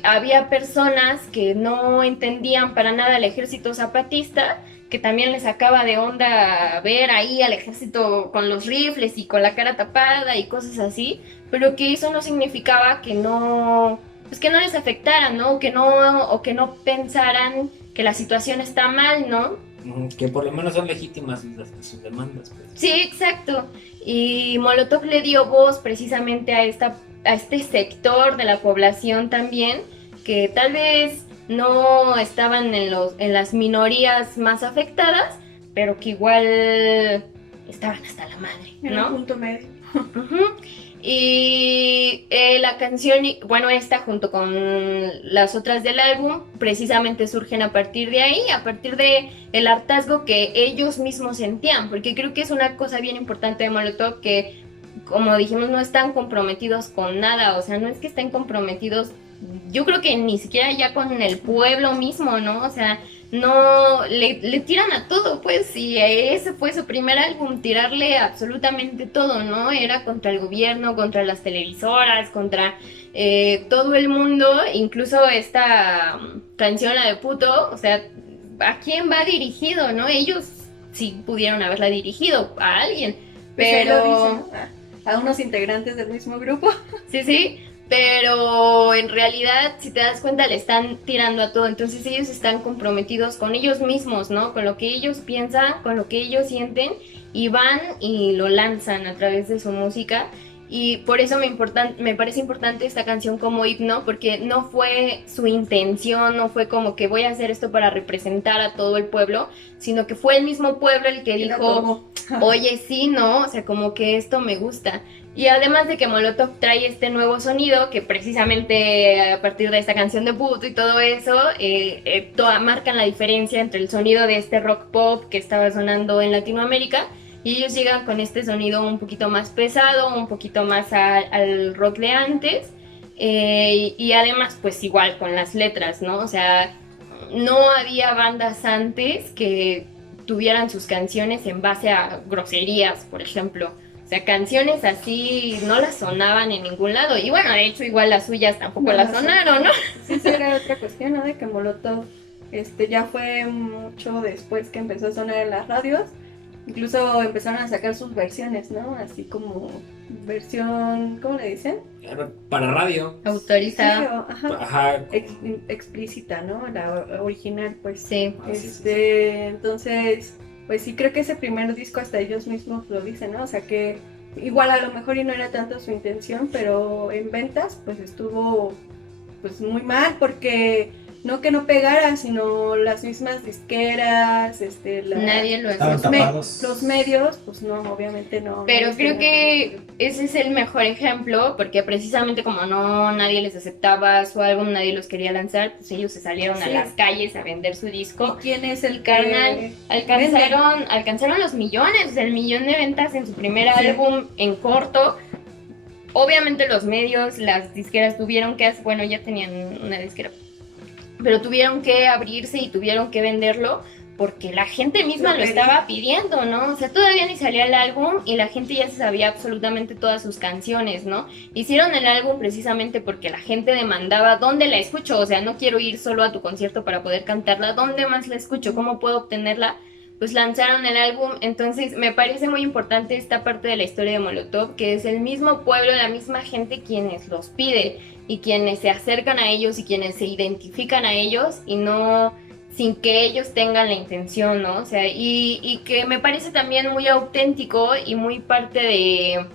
había personas que no entendían para nada el ejército zapatista, que también les sacaba de onda ver ahí al ejército con los rifles y con la cara tapada y cosas así, pero que eso no significaba que no, pues que no les afectara, ¿no? O que no pensaran que la situación está mal, ¿no? Que por lo menos son legítimas sus demandas, pues. Sí, exacto. Y Molotov le dio voz precisamente a este sector de la población también, que tal vez no estaban en las minorías más afectadas, pero que igual estaban hasta la madre, En ¿no? un punto medio. Ujú. Y la canción, bueno, esta junto con las otras del álbum, precisamente surgen a partir de ahí, a partir de el hartazgo que ellos mismos sentían, porque creo que es una cosa bien importante de Molotov, que como dijimos, no están comprometidos con nada, o sea, no es que estén comprometidos, yo creo que ni siquiera ya con el pueblo mismo, ¿no? O sea, no, le tiran a todo, pues, y ese fue su primer álbum, tirarle absolutamente todo, ¿no? Era contra el gobierno, contra las televisoras, contra todo el mundo, incluso esta canción, la de Puto, o sea, ¿a quién va dirigido, no? Ellos sí pudieron haberla dirigido a alguien, Pues ahí pero... lo dicen, ¿no? A unos integrantes del mismo grupo. Sí, sí, pero en realidad, si te das cuenta, le están tirando a todo. Entonces ellos están comprometidos con ellos mismos, ¿no? Con lo que ellos piensan, con lo que ellos sienten, y van y lo lanzan a través de su música. Y por eso me parece importante esta canción como himno, porque no fue su intención, no fue como que voy a hacer esto para representar a todo el pueblo, sino que fue el mismo pueblo el que Y la dijo, tomó. oye, sí, ¿no? O sea, como que esto me gusta. Y además de que Molotov trae este nuevo sonido, que precisamente a partir de esta canción de Puto y todo eso, marcan la diferencia entre el sonido de este rock pop que estaba sonando en Latinoamérica, y ellos llegan con este sonido un poquito más pesado, un poquito más al rock de antes, y además pues igual con las letras, ¿no? O sea, no había bandas antes que tuvieran sus canciones en base a groserías, por ejemplo. O sea, canciones así no las sonaban en ningún lado. Y bueno, de hecho, igual las suyas tampoco las sonaron, ¿no? Sí, sí, era otra cuestión, ¿no? De que Molotov ya fue mucho después que empezó a sonar en las radios. Incluso empezaron a sacar sus versiones, ¿no? Así como versión, ¿cómo le dicen? Para radio. Autorizada. Sí, ajá. Ajá. Explícita, ¿no? La original, pues. Sí. Entonces, pues sí, creo que ese primer disco hasta ellos mismos lo dicen, ¿no? O sea que igual a lo mejor y no era tanto su intención, pero en ventas pues estuvo pues muy mal, porque no que no pegara, sino las mismas disqueras, Nadie lo Estaban hace. tapados. los medios, pues no, obviamente no. Pero no creo tenían- que ese es el mejor ejemplo, porque precisamente como no nadie les aceptaba su álbum, nadie los quería lanzar, pues ellos se salieron a Sí. las calles a vender su ¿Y disco. quién es el Carnal, que alcanzaron los millones, el millón de ventas en su primer Sí. álbum en corto. Obviamente los medios, las disqueras tuvieron que, bueno, ya tenían una disquera, pero tuvieron que abrirse y tuvieron que venderlo porque la gente misma Lo lo quería. estaba pidiendo, ¿no? O sea, todavía ni salía el álbum y la gente ya se sabía absolutamente todas sus canciones, ¿no? Hicieron el álbum precisamente porque la gente demandaba dónde la escucho, o sea, no quiero ir solo a tu concierto para poder cantarla, ¿dónde más la escucho? ¿Cómo puedo obtenerla? Pues lanzaron el álbum. Entonces me parece muy importante esta parte de la historia de Molotov, que es el mismo pueblo, la misma gente quienes los pide y quienes se acercan a ellos y quienes se identifican a ellos, y no sin que ellos tengan la intención, ¿no? O sea, y que me parece también muy auténtico y muy parte de,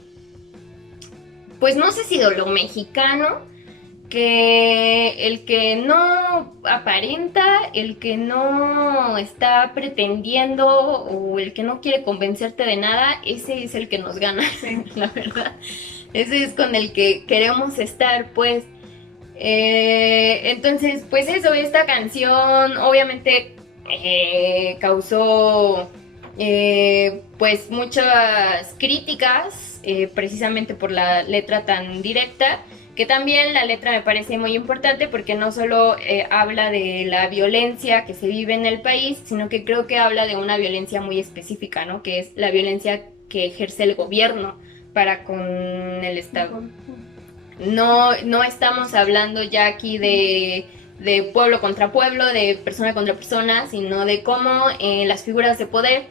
pues no sé si de lo mexicano, que el que no aparenta, el que no está pretendiendo o el que no quiere convencerte de nada, ese es el que nos gana, Sí. la verdad. Ese es con el que queremos estar, pues. Entonces, pues eso, esta canción obviamente causó pues muchas críticas, precisamente por la letra tan directa, que también la letra me parece muy importante porque no solo habla de la violencia que se vive en el país, sino que creo que habla de una violencia muy específica, ¿no? Que es la violencia que ejerce el gobierno para con el Estado. No estamos hablando ya aquí de pueblo contra pueblo, de persona contra persona, sino de cómo las figuras de poder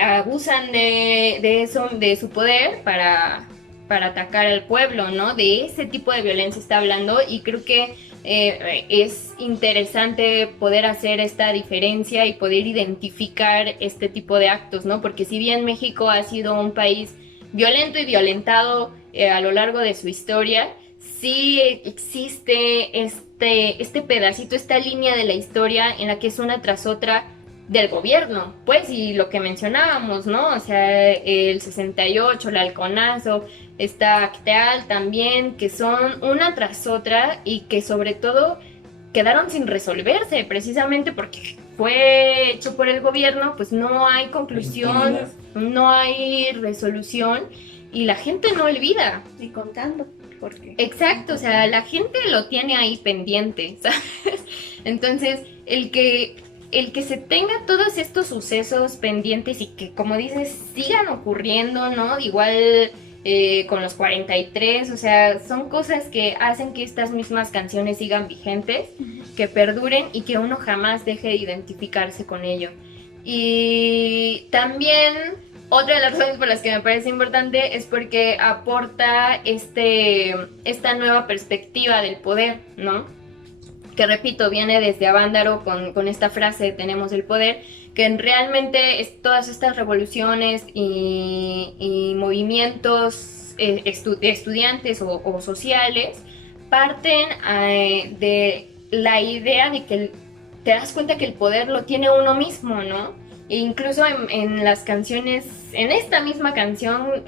abusan de eso, de su poder para atacar al pueblo, ¿no? De ese tipo de violencia está hablando y creo que es interesante poder hacer esta diferencia y poder identificar este tipo de actos, ¿no? Porque si bien México ha sido un país violento y violentado a lo largo de su historia, sí existe este pedacito, esta línea de la historia en la que es una tras otra del gobierno, pues, y lo que mencionábamos, ¿no? O sea, el 68, el Halconazo, esta Acteal también, que son una tras otra y que sobre todo quedaron sin resolverse, precisamente porque fue hecho por el gobierno, pues no hay conclusión, no hay resolución y la gente no olvida. Y contando, porque... Exacto, o sea, la gente lo tiene ahí pendiente, ¿sabes? Entonces, el que se tenga todos estos sucesos pendientes y que, como dices, sigan ocurriendo, ¿no? Igual con los 43, o sea, son cosas que hacen que estas mismas canciones sigan vigentes, que perduren y que uno jamás deje de identificarse con ello. Y también otra de las razones por las que me parece importante es porque aporta esta nueva perspectiva del poder, ¿no? Que repito, viene desde Avándaro con esta frase, tenemos el poder, que realmente todas estas revoluciones y movimientos estudiantes o sociales parten de la idea de que te das cuenta que el poder lo tiene uno mismo, ¿no? E incluso en las canciones, en esta misma canción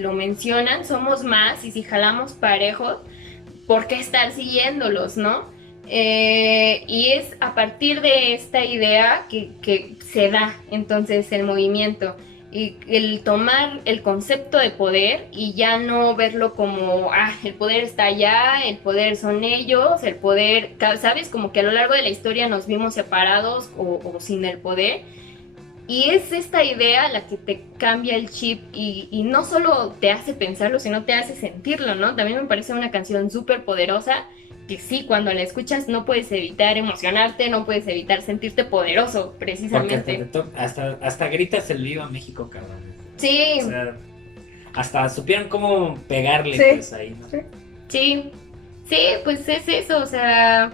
lo mencionan, somos más y si jalamos parejos, ¿por qué estar siguiéndolos, no? Y es a partir de esta idea que se da entonces el movimiento y el tomar el concepto de poder y ya no verlo como, el poder está allá, el poder son ellos, el poder, ¿sabes? Como que a lo largo de la historia nos vimos separados o sin el poder. Y es esta idea la que te cambia el chip y no solo te hace pensarlo, sino te hace sentirlo, ¿no? También me parece una canción súper poderosa que sí, cuando la escuchas no puedes evitar emocionarte, no puedes evitar sentirte poderoso, precisamente. Porque hasta gritas el Viva México, cabrón. Sí. O sea, hasta supieron cómo pegarle Sí. pues ahí, ¿no? Sí, pues es eso, o sea,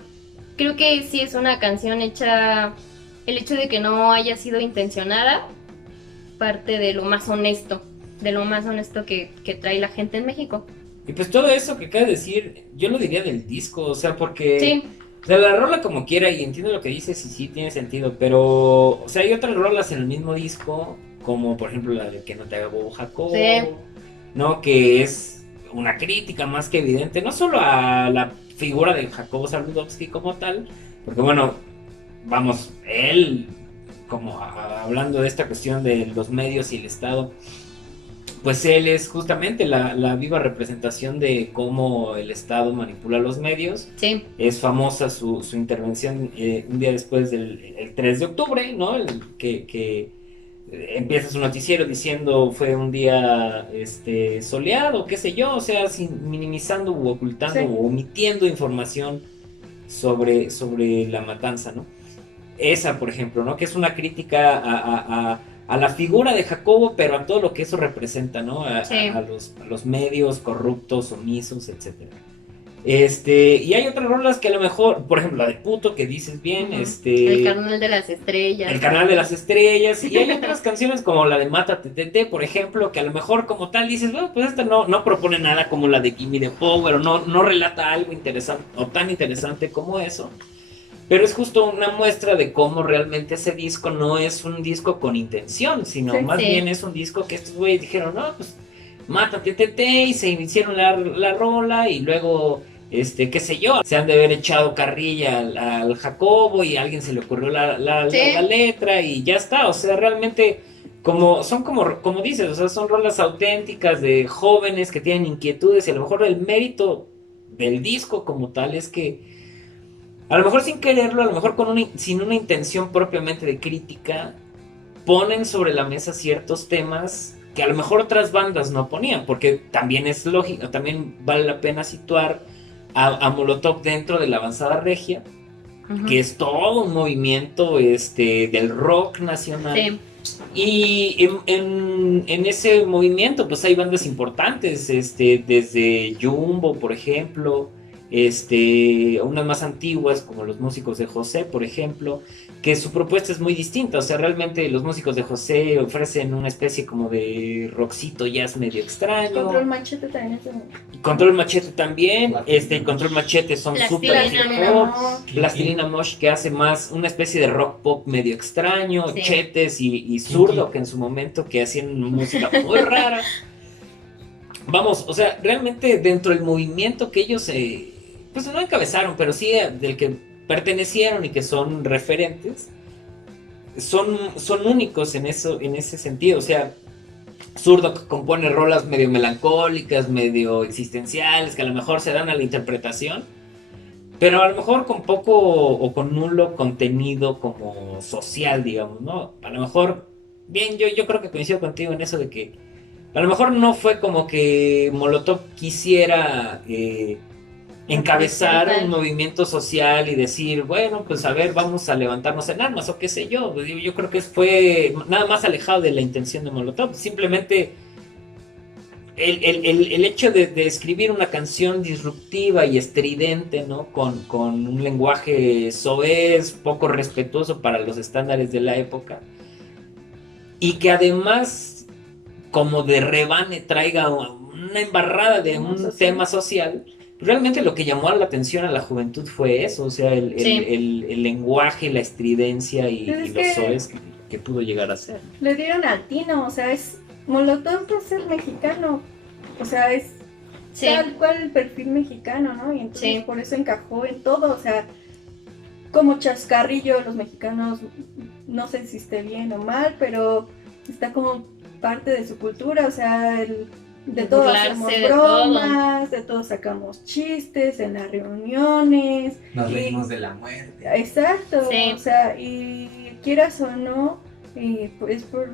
creo que sí es una canción hecha, el hecho de que no haya sido intencionada, parte de lo más honesto que trae la gente en México. Y pues todo eso que acabas de decir, yo lo diría del disco, o sea, porque... Sí. O sea, la rola como quiera, y entiendo lo que dices, y sí tiene sentido, pero... O sea, hay otras rolas en el mismo disco, como por ejemplo la de Que no te haga bobo Jacobo, Sí. ¿no? Que es una crítica más que evidente, no solo a la figura de Jacobo Zabludovsky como tal, porque bueno, vamos, él, como hablando de esta cuestión de los medios y el Estado... Pues él es justamente la viva representación de cómo el Estado manipula los medios. Sí. Es famosa su intervención un día después del 3 de octubre, ¿no? Que empieza su noticiero diciendo fue un día soleado, qué sé yo, o sea, minimizando u ocultando Sí. o omitiendo información sobre la matanza, ¿no? Esa, por ejemplo, ¿no? Que es una crítica a la figura de Jacobo, pero a todo lo que eso representa, ¿no? Sí. A los medios corruptos, omisos, etcétera. Y hay otras rolas que a lo mejor, por ejemplo, la de Puto, que dices bien, El Carnal de las Estrellas. El Canal de las Estrellas, y hay otras canciones como la de Mátate Tete, por ejemplo, que a lo mejor como tal dices, bueno, pues esta no propone nada como la de Gimme the Power, o no relata algo interesante, o tan interesante como eso. Pero es justo una muestra de cómo realmente ese disco no es un disco con intención, sino Sí. más Sí. bien es un disco que estos güeyes dijeron, no, pues mátate, tete, y se hicieron la rola, y luego qué sé yo, se han de haber echado carrilla al Jacobo y a alguien se le ocurrió la letra y ya está, o sea, realmente como dices, o sea, son rolas auténticas de jóvenes que tienen inquietudes y a lo mejor el mérito del disco como tal es que a lo mejor sin quererlo, a lo mejor sin una intención propiamente de crítica, ponen sobre la mesa ciertos temas que a lo mejor otras bandas no ponían, porque también es lógico, también vale la pena situar a Molotov dentro de la avanzada regia, que es todo un movimiento del rock nacional. Sí. Y en ese movimiento pues hay bandas importantes, desde Jumbo, por ejemplo, unas más antiguas como los Músicos de José, por ejemplo, que su propuesta es muy distinta. O sea, realmente los Músicos de José ofrecen una especie como de rockcito jazz medio extraño. Control Machete también es un... Control Machete también, Control Machete son súper hip hop. Plastilina Mosh que hace más una especie de rock pop medio extraño, sí. Chetes y Zurdo que en su momento que hacían música muy rara. Vamos, o sea, realmente dentro del movimiento que ellos pues no encabezaron, pero sí del que pertenecieron y que son referentes, son únicos en ese sentido. O sea, Zurdo compone rolas medio melancólicas, medio existenciales, que a lo mejor se dan a la interpretación, pero a lo mejor con poco o con nulo contenido como social, digamos, ¿no? A lo mejor, bien, yo creo que coincido contigo en eso de que a lo mejor no fue como que Molotov quisiera encabezar un movimiento social y decir, bueno, pues a ver, vamos a levantarnos en armas o qué sé yo. Yo creo que fue nada más alejado de la intención de Molotov. Simplemente el hecho de escribir una canción disruptiva y estridente, ¿no? Con un lenguaje soez, poco respetuoso para los estándares de la época. Y que además, como de rebane, traiga una embarrada de un tema social. Realmente lo que llamó la atención a la juventud fue eso, o sea, el lenguaje, la estridencia y los soes que pudo llegar a ser. Le dieron al tino, o sea, es Molotov por ser mexicano, o sea, es tal cual el perfil mexicano, ¿no? Y entonces por eso encajó en todo, o sea, como chascarrillo, los mexicanos, no sé si esté bien o mal, pero está como parte de su cultura, o sea, de todo hacemos bromas, de todo sacamos chistes en las reuniones. Nos reímos de la muerte. Exacto, o sea, y quieras o no, pues por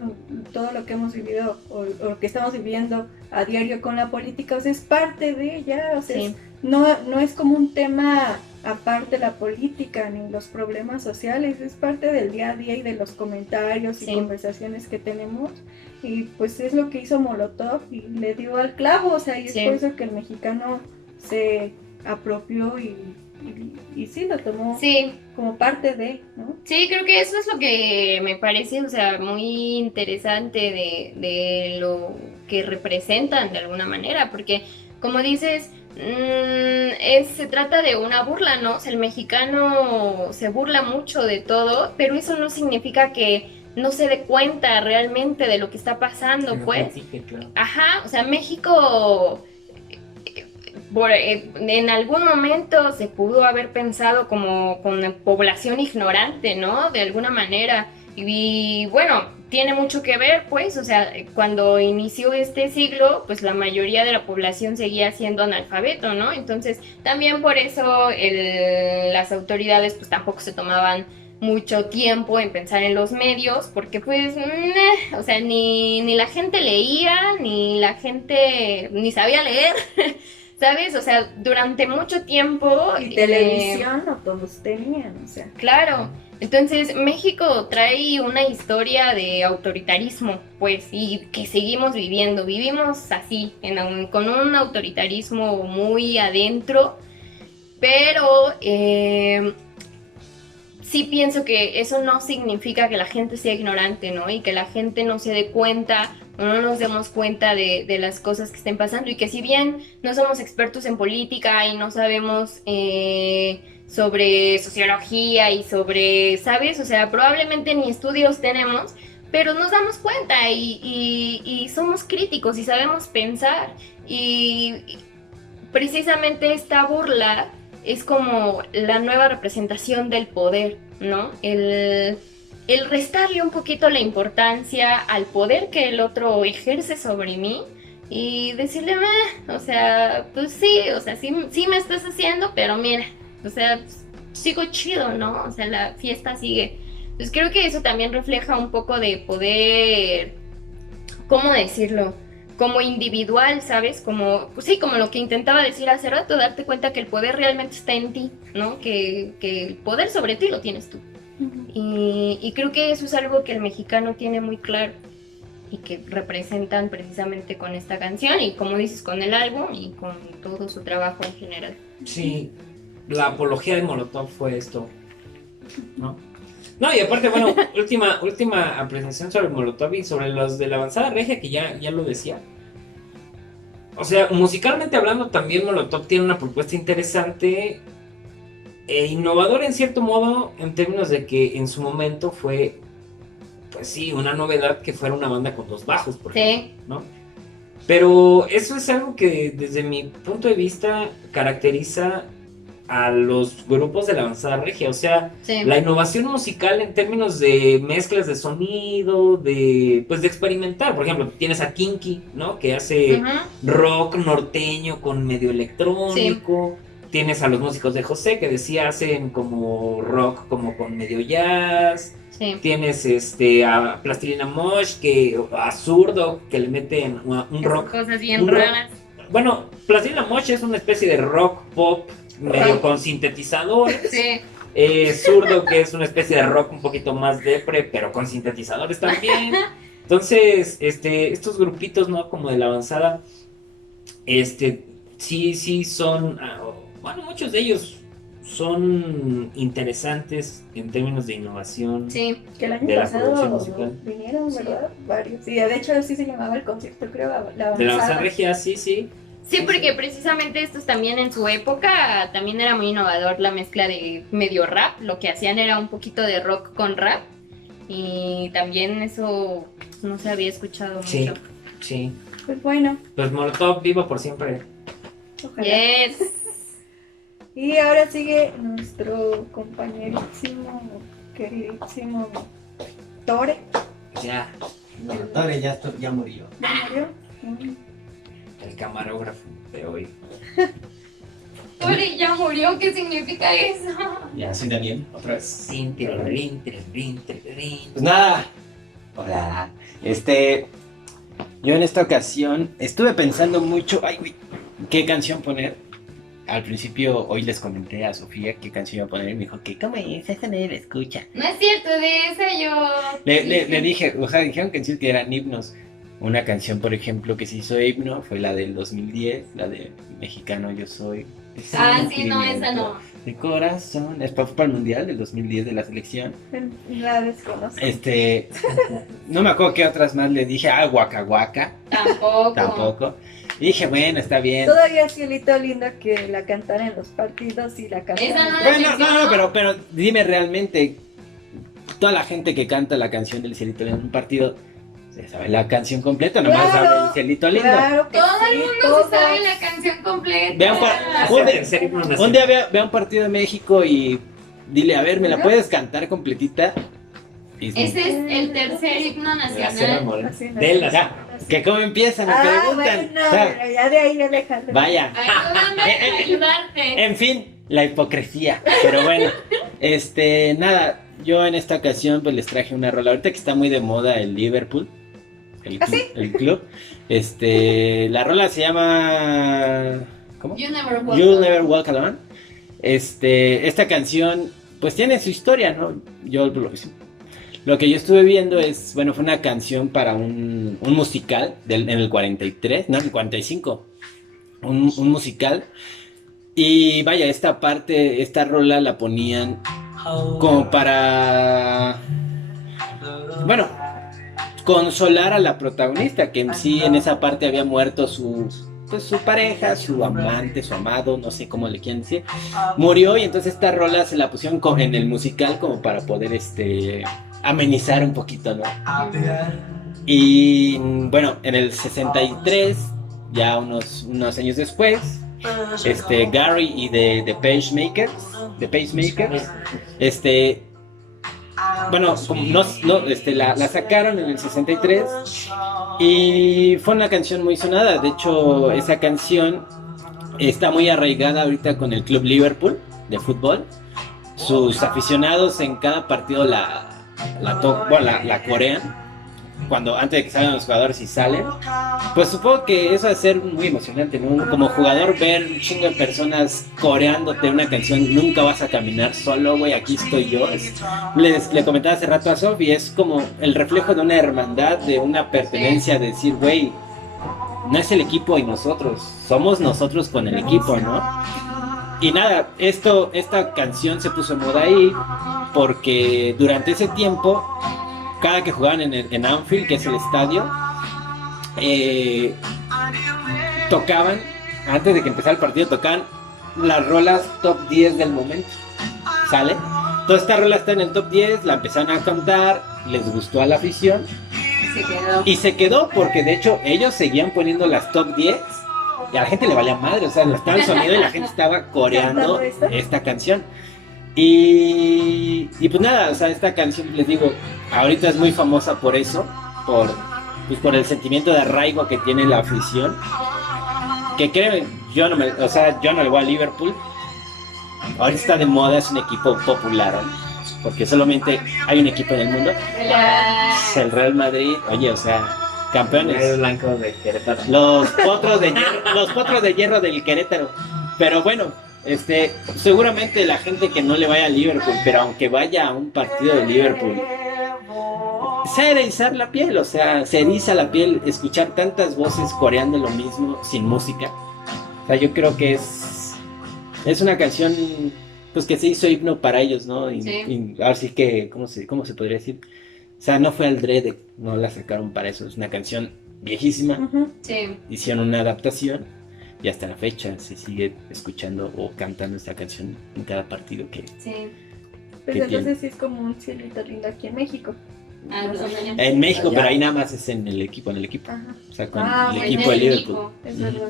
todo lo que hemos vivido o lo que estamos viviendo a diario con la política, o sea, es parte de ella, o sea, no es como un tema aparte la política ni los problemas sociales, es parte del día a día y de los comentarios y conversaciones que tenemos. Y pues es lo que hizo Molotov y le dio al clavo, o sea, y es por eso que el mexicano se apropió y sí lo tomó como parte de, ¿no? Sí, creo que eso es lo que me parece, o sea, muy interesante de lo que representan de alguna manera, porque como dices, se trata de una burla, ¿no? O sea, el mexicano se burla mucho de todo, pero eso no significa que no se dé cuenta realmente de lo que está pasando, pues. Claro. Ajá, o sea, México en algún momento se pudo haber pensado como con población ignorante, ¿no? De alguna manera. Y bueno, tiene mucho que ver, pues, o sea, cuando inició este siglo, pues la mayoría de la población seguía siendo analfabeto, ¿no? Entonces, también por eso las autoridades pues tampoco se tomaban mucho tiempo en pensar en los medios, porque pues, o sea, ni la gente leía, ni la gente ni sabía leer, ¿sabes? O sea, durante mucho tiempo... Y televisión no todos tenían, o sea. Claro, entonces México trae una historia de autoritarismo, pues, y que seguimos viviendo, vivimos así, con un autoritarismo muy adentro, pero... sí pienso que eso no significa que la gente sea ignorante, ¿no? Y que la gente no se dé cuenta o no nos demos cuenta de las cosas que estén pasando. Y que si bien no somos expertos en política y no sabemos sobre sociología y sobre, ¿sabes? O sea, probablemente ni estudios tenemos, pero nos damos cuenta y somos críticos y sabemos pensar. Y precisamente esta burla es como la nueva representación del poder, ¿no? El restarle un poquito la importancia al poder que el otro ejerce sobre mí y decirle, o sea, pues sí, o sea, sí me estás haciendo, pero mira, o sea, sigo chido, ¿no? O sea, la fiesta sigue. Entonces creo que eso también refleja un poco de poder, ¿cómo decirlo? Como individual, ¿sabes? Como, pues sí, como lo que intentaba decir hace rato, darte cuenta que el poder realmente está en ti, ¿no? Que el poder sobre ti lo tienes tú. Y creo que eso es algo que el mexicano tiene muy claro y que representan precisamente con esta canción y, como dices, con el álbum y con todo su trabajo en general. Sí, la apología de Molotov fue esto, ¿no? No, y aparte, bueno, última apreciación sobre Molotov y sobre los de la avanzada regia, que ya lo decía. O sea, musicalmente hablando, también Molotov tiene una propuesta interesante e innovadora en cierto modo, en términos de que en su momento fue, pues sí, una novedad que fuera una banda con 2 bajos, por ejemplo, ¿no? Pero eso es algo que desde mi punto de vista caracteriza a los grupos de la avanzada regia, o sea, la innovación musical en términos de mezclas de sonido, de experimentar. Por ejemplo, tienes a Kinky, ¿no? Que hace rock norteño con medio electrónico. Tienes a los músicos de José, que decía hacen como rock como con medio jazz. Tienes a Plastilina Mosh, a Zurdo, que le meten un rock. Cosas bien raras. Bueno, Plastilina Mosh es una especie de rock pop medio con sintetizadores. Zurdo, que es una especie de rock un poquito más depre, pero con sintetizadores también. Entonces, estos grupitos, ¿no? Como de la avanzada, sí son, bueno, muchos de ellos son interesantes en términos de innovación. Sí, que el año pasado vinieron, ¿verdad? Varios. Sí, de hecho sí se llamaba el concierto, creo, la avanzada. De la avanzada regia, sí. Sí, porque precisamente estos también en su época también era muy innovador la mezcla de medio rap. Lo que hacían era un poquito de rock con rap. Y también eso no se había escuchado mucho. Sí. Pues bueno. Pues Molotov vivo por siempre. Ojalá. Yes. Y ahora sigue nuestro compañerísimo, queridísimo Tore. Ya. No, Tore ya murió. ¿Ya murió? El camarógrafo de hoy. Tore ya murió, ¿qué significa eso? Ya, soy Daniel, otra vez. Pues nada. Hola. Yo en esta ocasión estuve pensando mucho, ¿qué canción poner? Al principio, hoy les comenté a Sofía qué canción iba a poner y me dijo que ¿cómo es? Esa nadie la escucha. No es cierto, de esa yo... Le dije, o sea, dijeron canciones que eran himnos. Una canción, por ejemplo, que se hizo himno fue la del 2010, la de Mexicano Yo Soy. Sí, no, esa no. De corazón, es para el mundial del 2010 de la selección. La desconozco. No me acuerdo qué otras más le dije. Waka Waka. Tampoco. Y dije, bueno, está bien. Todavía Cielito Lindo que la cantan en los partidos y la cantan. Esa no la Bueno, mencionó. no, pero dime realmente, toda la gente que canta la canción del Cielito Lindo en un partido, se sabe la canción completa, nomás sabe el Cielito Lindo. Claro que Todo sí, el mundo todos. se sabe la canción completa. Vean un día vea un partido de México y dile, a ver, ¿me la puedes cantar completita? Ese es el tercer himno nacional. Que cómo empieza, me preguntan. Bueno, pero ya de ahí ya dejan. Vaya. Ayúdame a ayudarte. En fin, la hipocresía. Pero bueno, nada, yo en esta ocasión pues les traje una rola. Ahorita que está muy de moda el Liverpool, el club. La rola se llama... ¿Cómo? You'll Never Walk Alone. Esta canción pues tiene su historia, ¿no? Lo que yo estuve viendo es, bueno, fue una canción para un musical en el 43, no, en el 45, un musical. Y vaya, esta rola la ponían como para, bueno, consolar a la protagonista, que en sí en esa parte había muerto su pareja, su amante, su amado, no sé cómo le quieran decir, murió, y entonces esta rola se la pusieron en el musical como para poder amenizar un poquito, ¿no? Y bueno, en el 63, ya unos años después, Gary y de Pacemakers, bueno, como la sacaron en el 63 y fue una canción muy sonada. De hecho, esa canción está muy arraigada ahorita con el Club Liverpool de fútbol. Sus aficionados en cada partido la corean antes de que salgan los jugadores y salen. Pues supongo que eso va a ser muy emocionante, ¿no? Como jugador, ver un chingo de personas coreándote una canción. Nunca vas a caminar solo, güey, aquí estoy yo. Le comentaba hace rato a Sophie, es como el reflejo de una hermandad, de una pertenencia, de decir, güey, no es el equipo y nosotros, somos nosotros con el equipo, ¿no? Y nada, esta canción se puso en moda ahí porque durante ese tiempo, cada que jugaban en Anfield, que es el estadio, tocaban, antes de que empezara el partido, tocaban las rolas top 10 del momento, ¿sale? Toda esta rola está en el top 10, la empezaron a cantar, les gustó a la afición y se quedó porque de hecho ellos seguían poniendo las top 10 y a la gente le valía madre, o sea, estaba el sonido y la gente estaba coreando esta canción. Y pues nada, o sea, esta canción, les digo, ahorita es muy famosa por eso, por el sentimiento de arraigo que tiene la afición. Que creo, yo no le voy a Liverpool. Ahorita está de moda, es un equipo popular, ¿no? Porque solamente hay un equipo en el mundo, es el Real Madrid. Oye, o sea, campeones. El blanco de Querétaro. Los potros de hierro del Querétaro. Pero bueno, seguramente la gente que no le vaya a Liverpool, pero aunque vaya a un partido de Liverpool, se erizar la piel, o sea, se eriza la piel escuchar tantas voces coreando lo mismo sin música. O sea, yo creo que es una canción pues que se hizo himno para ellos, ¿no? Y ahora sí que, ¿cómo se podría decir? O sea, no fue al drede, no la sacaron para eso, es una canción viejísima. Sí. Hicieron una adaptación y hasta la fecha se sigue escuchando o cantando esta canción en cada partido que... Sí. Pues entonces sí es como un cielito lindo aquí en México. En México, pero ahí nada más es en el equipo. Ajá. O sea, con el pues equipo de Liverpool. Es verdad.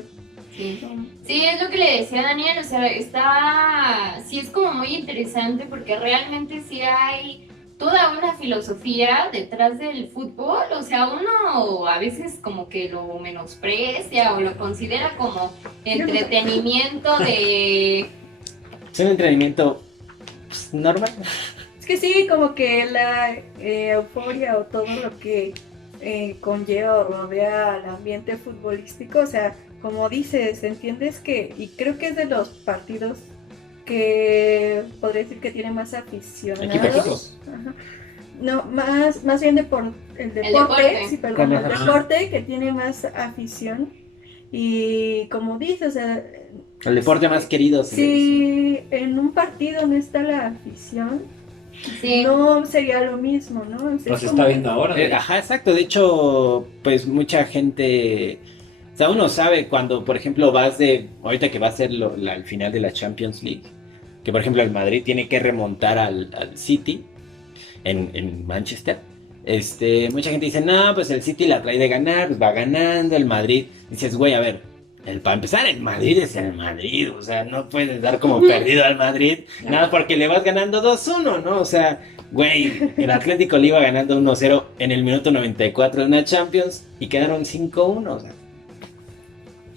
Sí, es lo que le decía Daniel, o sea, sí es como muy interesante porque realmente sí hay toda una filosofía detrás del fútbol, o sea, uno a veces como que lo menosprecia o lo considera como entretenimiento de... Es un entretenimiento pues, normal. Es que sí, como que la euforia o todo lo que conlleva o rodea al ambiente futbolístico, o sea, como dices, entiendes que, y creo que es de los partidos que podría decir que tiene más aficionados. Ajá. No, más bien por el deporte. Sí, perdón, el deporte que tiene más afición. Y como dices, o sea, el deporte más querido. Si en un partido no está la afición, no sería lo mismo, ¿no? Entonces, pues se está viendo ahora. Ajá, exacto. De hecho, pues mucha gente... O sea, uno sabe cuando, por ejemplo, ahorita que va a ser el final de la Champions League, que por ejemplo el Madrid tiene que remontar al City en Manchester. Mucha gente dice, no, pues el City la trae de ganar, pues va ganando el Madrid. Dices, güey, a ver, para empezar, el Madrid es el Madrid, o sea, no puedes dar como perdido al Madrid, nada porque le vas ganando 2-1, ¿no? O sea, güey, el Atlético le iba ganando 1-0 en el minuto 94 de una Champions y quedaron 5-1, o sea.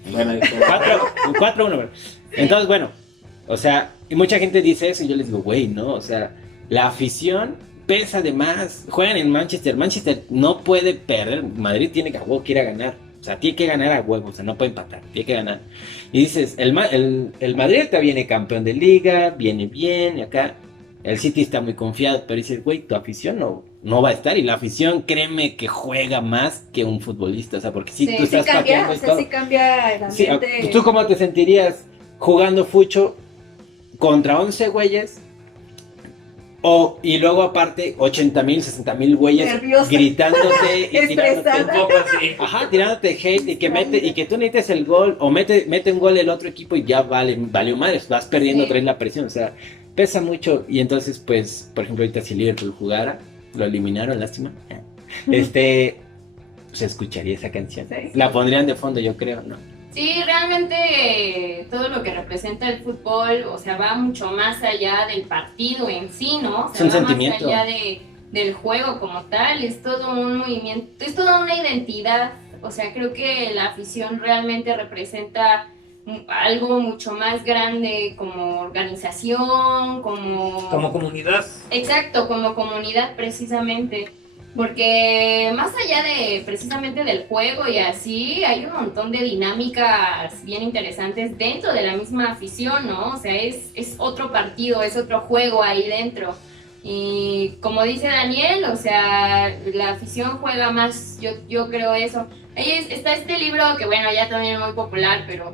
Bueno, 4-1. Entonces, bueno, o sea, y mucha gente dice eso y yo les digo, güey, no, o sea, la afición pesa de más. Juegan en Manchester no puede perder, Madrid tiene que a huevo que ir a ganar, o sea, tiene que ganar a huevo, o sea, no puede empatar, tiene que ganar. Y dices, el Madrid ahorita viene campeón de liga, viene bien, y acá el City está muy confiado, pero dices, güey, tu afición no va a estar, y la afición, créeme que juega más que un futbolista, o sea, porque si tú estás pateando y todo. Sí cambia el ambiente. Sí, ¿tú cómo te sentirías jugando fucho contra 11 güeyes? Y luego aparte 80,000, 60,000 güeyes nerviosa, gritándote y tirándote hate y que tú necesites el gol o mete un gol el otro equipo y ya valió madres, vas perdiendo, traes la presión, o sea, pesa mucho. Y entonces, pues, por ejemplo, ahorita si Liverpool jugara, lo eliminaron, lástima, se escucharía esa canción. Sí. La pondrían de fondo, yo creo, ¿no? Sí, realmente todo lo que representa el fútbol, o sea, va mucho más allá del partido en sí, ¿no? O Es sea, un va más sentimiento. allá del juego como tal, es todo un movimiento, es toda una identidad. O sea, creo que la afición realmente representa algo mucho más grande como organización, Como comunidad. Exacto, como comunidad precisamente. Porque más allá de precisamente del juego y así, hay un montón de dinámicas bien interesantes dentro de la misma afición, ¿no? O sea, es otro partido, es otro juego ahí dentro. Y como dice Daniel, o sea, la afición juega más, yo creo eso. Ahí está este libro que bueno, ya también es muy popular, pero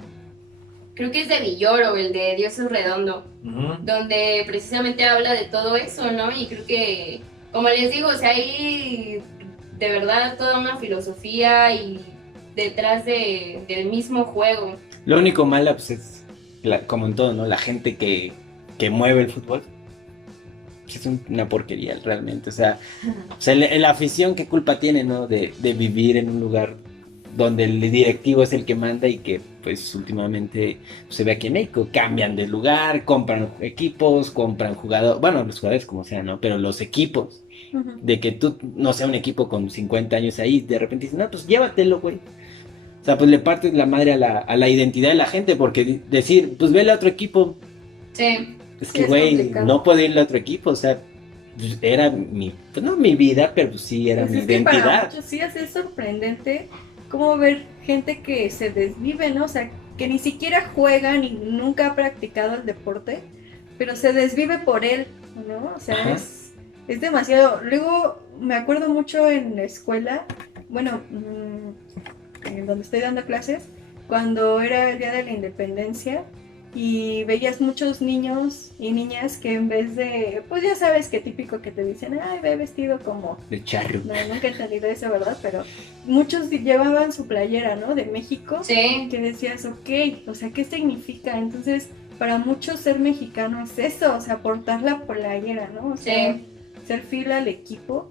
creo que es de Villoro, el de Dios es redondo, donde precisamente habla de todo eso, ¿no? Y creo que, como les digo, o sea, hay de verdad toda una filosofía y detrás del mismo juego. Lo único malo, pues es, como en todo, ¿no? La gente que mueve el fútbol. Es una porquería realmente. O sea, la afición, ¿qué culpa tiene, no? De vivir en un lugar donde el directivo es el que manda y que, pues, últimamente se ve aquí en México. Cambian de lugar, compran equipos, compran jugadores. Bueno, los jugadores como sea, ¿no? Pero los equipos. Ujú. De que tú no sea un equipo con 50 años ahí, de repente dices, no, pues llévatelo, güey. O sea, pues le partes la madre a la identidad de la gente, porque decir, pues vele a otro equipo. Sí, Es Sí, que, es güey, complicado. no puedo irle a otro equipo, o sea, pues, era mi, pues no mi vida, pero pues sí era Pues mi es que para identidad. muchos sí es sorprendente cómo ver gente que se desvive, ¿no? O sea, que ni siquiera juega ni nunca ha practicado el deporte, pero se desvive por él, ¿no? O sea, Ajá. es demasiado. Luego me acuerdo mucho en la escuela, bueno, en donde estoy dando clases, cuando era el Día de la Independencia y veías muchos niños y niñas que en vez de, pues ya sabes que típico que te dicen, ay, ve vestido como... De charro. No, nunca he entendido eso, ¿verdad? Pero muchos llevaban su playera, ¿no? De México, sí, que decías, ok, o sea, ¿qué significa? Entonces, para muchos ser mexicano es eso, o sea, portar la playera, ¿no? O sea, sí. ser fiel al equipo.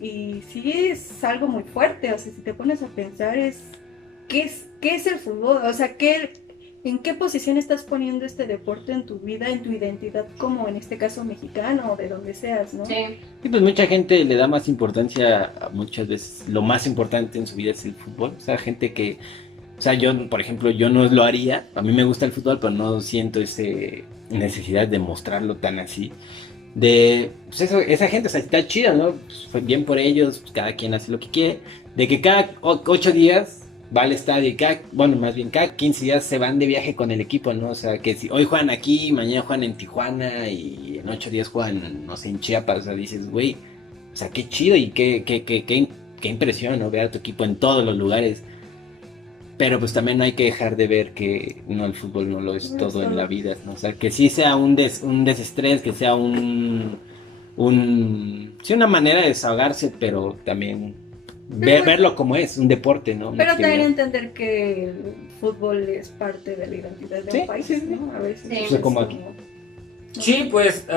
Y sí es algo muy fuerte, o sea, si te pones a pensar ¿qué es el fútbol? O sea, ¿en qué posición estás poniendo este deporte en tu vida, en tu identidad, como en este caso mexicano o de donde seas, ¿no? Sí, Y pues mucha gente le da más importancia, muchas veces lo más importante en su vida es el fútbol. O sea, gente que, o sea, yo, por ejemplo, yo no lo haría. A mí me gusta el fútbol, pero no siento ese necesidad de mostrarlo tan así. Pues eso, esa gente, o sea, está chida, ¿no? Pues fue bien por ellos, pues cada quien hace lo que quiere. De que cada 8 días va al estadio y bueno, más bien cada 15 días se van de viaje con el equipo, ¿no? O sea, que si hoy juegan aquí, mañana juegan en Tijuana y en 8 días juegan, no sé, en Chiapas. O sea, dices, güey, o sea, qué chido y qué impresión, ¿no? Ver a tu equipo en todos los lugares. Pero pues también no hay que dejar de ver que no, el fútbol no lo es No es todo en todo. la vida, ¿no? O sea, que sí sea un desestrés, que sea sí, una manera de desahogarse, pero también Pero- verlo como es, un deporte, ¿no? Una Pero también actividad. entender que el fútbol es parte de la identidad de Sí, un país, sí, sí. ¿no? A veces. Sí. es Como aquí. Sí, pues,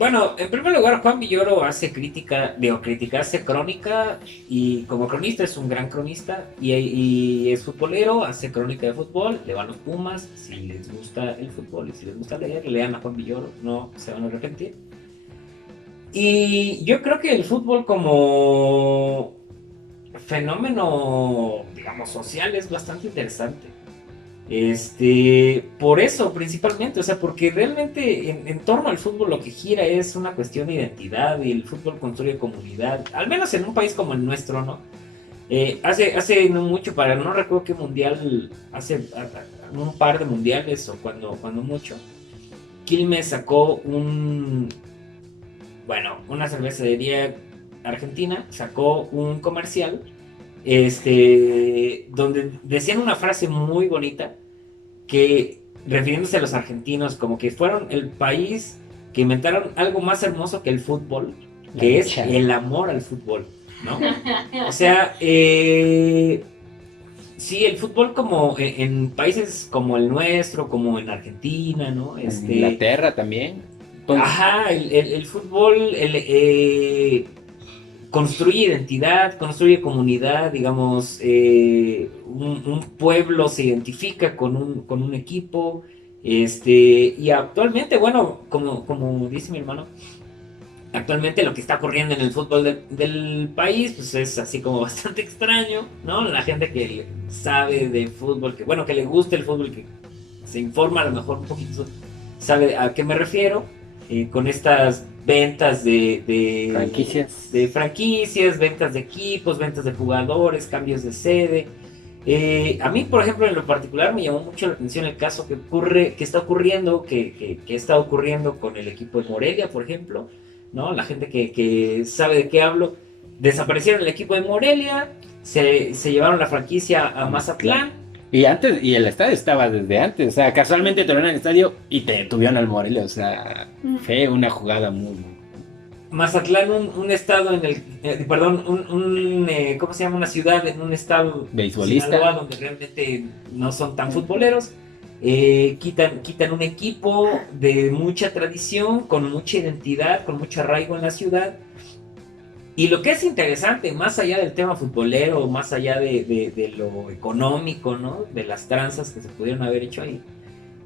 bueno, en primer lugar, Juan Villoro hace hace crónica, y como cronista es un gran cronista, y es futbolero, hace crónica de fútbol, le va a los Pumas. Si les gusta el fútbol y si les gusta leer, lean a Juan Villoro, no se van a arrepentir. Y yo creo que el fútbol como fenómeno, digamos, social es bastante interesante. Por eso principalmente, o sea, porque realmente en torno al fútbol lo que gira es una cuestión de identidad, y el fútbol construye comunidad, al menos en un país como el nuestro, ¿no? Hace no mucho, no recuerdo qué mundial, un par de mundiales o cuando mucho, Quilmes sacó una cervecería argentina, sacó un comercial donde decían una frase muy bonita, que refiriéndose a los argentinos, como que fueron el país que inventaron algo más hermoso que el fútbol, que La es lucha. el amor al fútbol, ¿no? O sea, sí, el fútbol como en países como el nuestro, como en Argentina, ¿no? En Inglaterra también. Pues, Ajá, el fútbol, construye identidad, construye comunidad, digamos, un pueblo se identifica con un equipo, y actualmente, bueno, como dice mi hermano, actualmente lo que está ocurriendo en el fútbol del país, pues es así como bastante extraño, ¿no? La gente que sabe de fútbol, que le gusta el fútbol, que se informa a lo mejor un poquito, sabe a qué me refiero, con estas ventas de franquicias, ventas de equipos, ventas de jugadores, cambios de sede. A mí, por ejemplo, en lo particular me llamó mucho la atención el caso que está ocurriendo con el equipo de Morelia, por ejemplo, ¿no? La gente que sabe de qué hablo, desaparecieron el equipo de Morelia, se llevaron la franquicia a Mazatlán. Y el estadio estaba desde antes, o sea, casualmente te el estadio y te tuvieron al Morelia, o sea, fue una jugada muy... Mazatlán, un estado en el, ¿cómo se llama? Una ciudad en un estado beisbolista, Sinaloa, donde realmente no son tan futboleros. Quitan un equipo de mucha tradición, con mucha identidad, con mucho arraigo en la ciudad. Y lo que es interesante, más allá del tema futbolero, más allá de lo económico, ¿no? De las tranzas que se pudieron haber hecho ahí,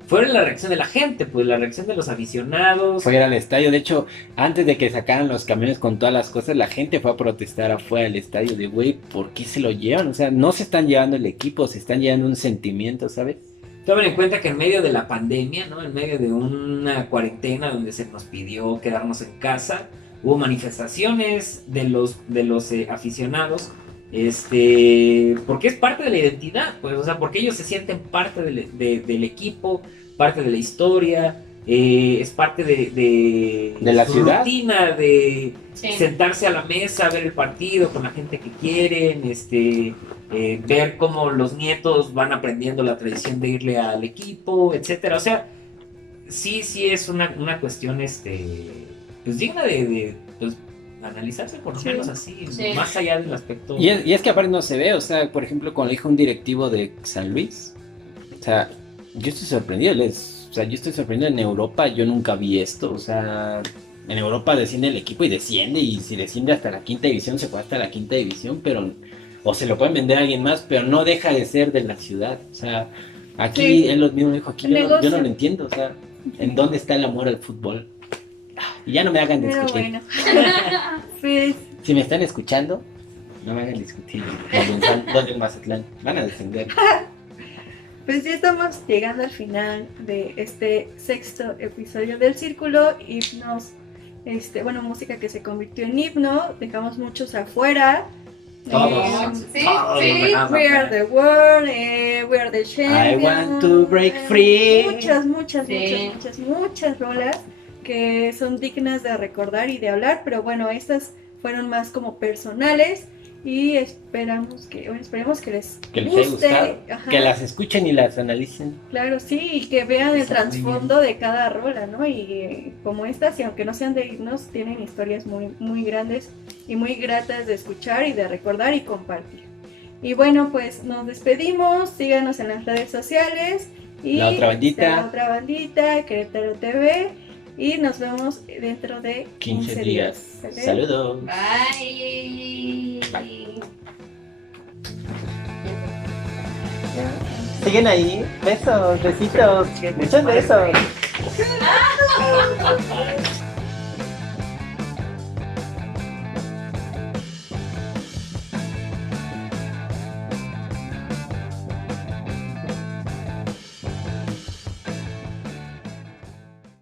fue la reacción de la gente, pues la reacción de los aficionados. Fue al estadio, de hecho, antes de que sacaran los camiones con todas las cosas, la gente fue a protestar afuera del estadio de, güey, ¿por qué se lo llevan? O sea, no se están llevando el equipo, se están llevando un sentimiento, ¿sabes? Tomen en cuenta que en medio de la pandemia, ¿no? En medio de una cuarentena donde se nos pidió quedarnos en casa, hubo manifestaciones de los aficionados, porque es parte de la identidad, pues, o sea, porque ellos se sienten parte del equipo, parte de la historia, es parte de la su ciudad, rutina de Sí. sentarse a la mesa, ver el partido con la gente que quieren, ver cómo los nietos van aprendiendo la tradición de irle al equipo, etcétera. O sea, sí es una cuestión, pues digna de pues, analizarse por lo menos así, Sí. más allá del aspecto. Y es que aparte no se ve, o sea, por ejemplo, cuando dijo un directivo de San Luis, o sea, yo estoy sorprendido, en Europa yo nunca vi esto, o sea, en Europa desciende el equipo y si desciende hasta la quinta división, se fue hasta la quinta división, pero, o se lo pueden vender a alguien más, pero no deja de ser de la ciudad, o sea, aquí, Sí. él mismo dijo, aquí yo no Negocio. lo entiendo, o sea, ¿en dónde está el amor al fútbol? Y ya no me hagan Pero discutir. bueno. Pues, Si me están escuchando, no me hagan discutir. Los del Mazatlán van a descender. pues ya estamos llegando al final de este 6º episodio del Círculo. Himnos, música que se convirtió en himno. Dejamos muchos afuera. Todos. Sí, Todos sí. los dejamos We are afuera. the world, we are the champion. I want to break free. Muchas rolas que son dignas de recordar y de hablar, pero bueno, estas fueron más como personales y esperemos que les Que les haya guste, gustado. ajá, Que las escuchen y las analicen. claro, sí, y que vean el Está muy trasfondo de cada rola, ¿no? Y como estas, y aunque no sean de himnos, tienen historias muy, muy grandes y muy gratas de escuchar y de recordar y compartir. Y bueno, pues nos despedimos, síganos en las redes sociales y La Otra Bandita. La Otra Bandita, Querétaro TV, y nos vemos dentro de 15 días. ¿Sale? Saludos. Bye. Siguen ahí. Besos, besitos. Muchos besos.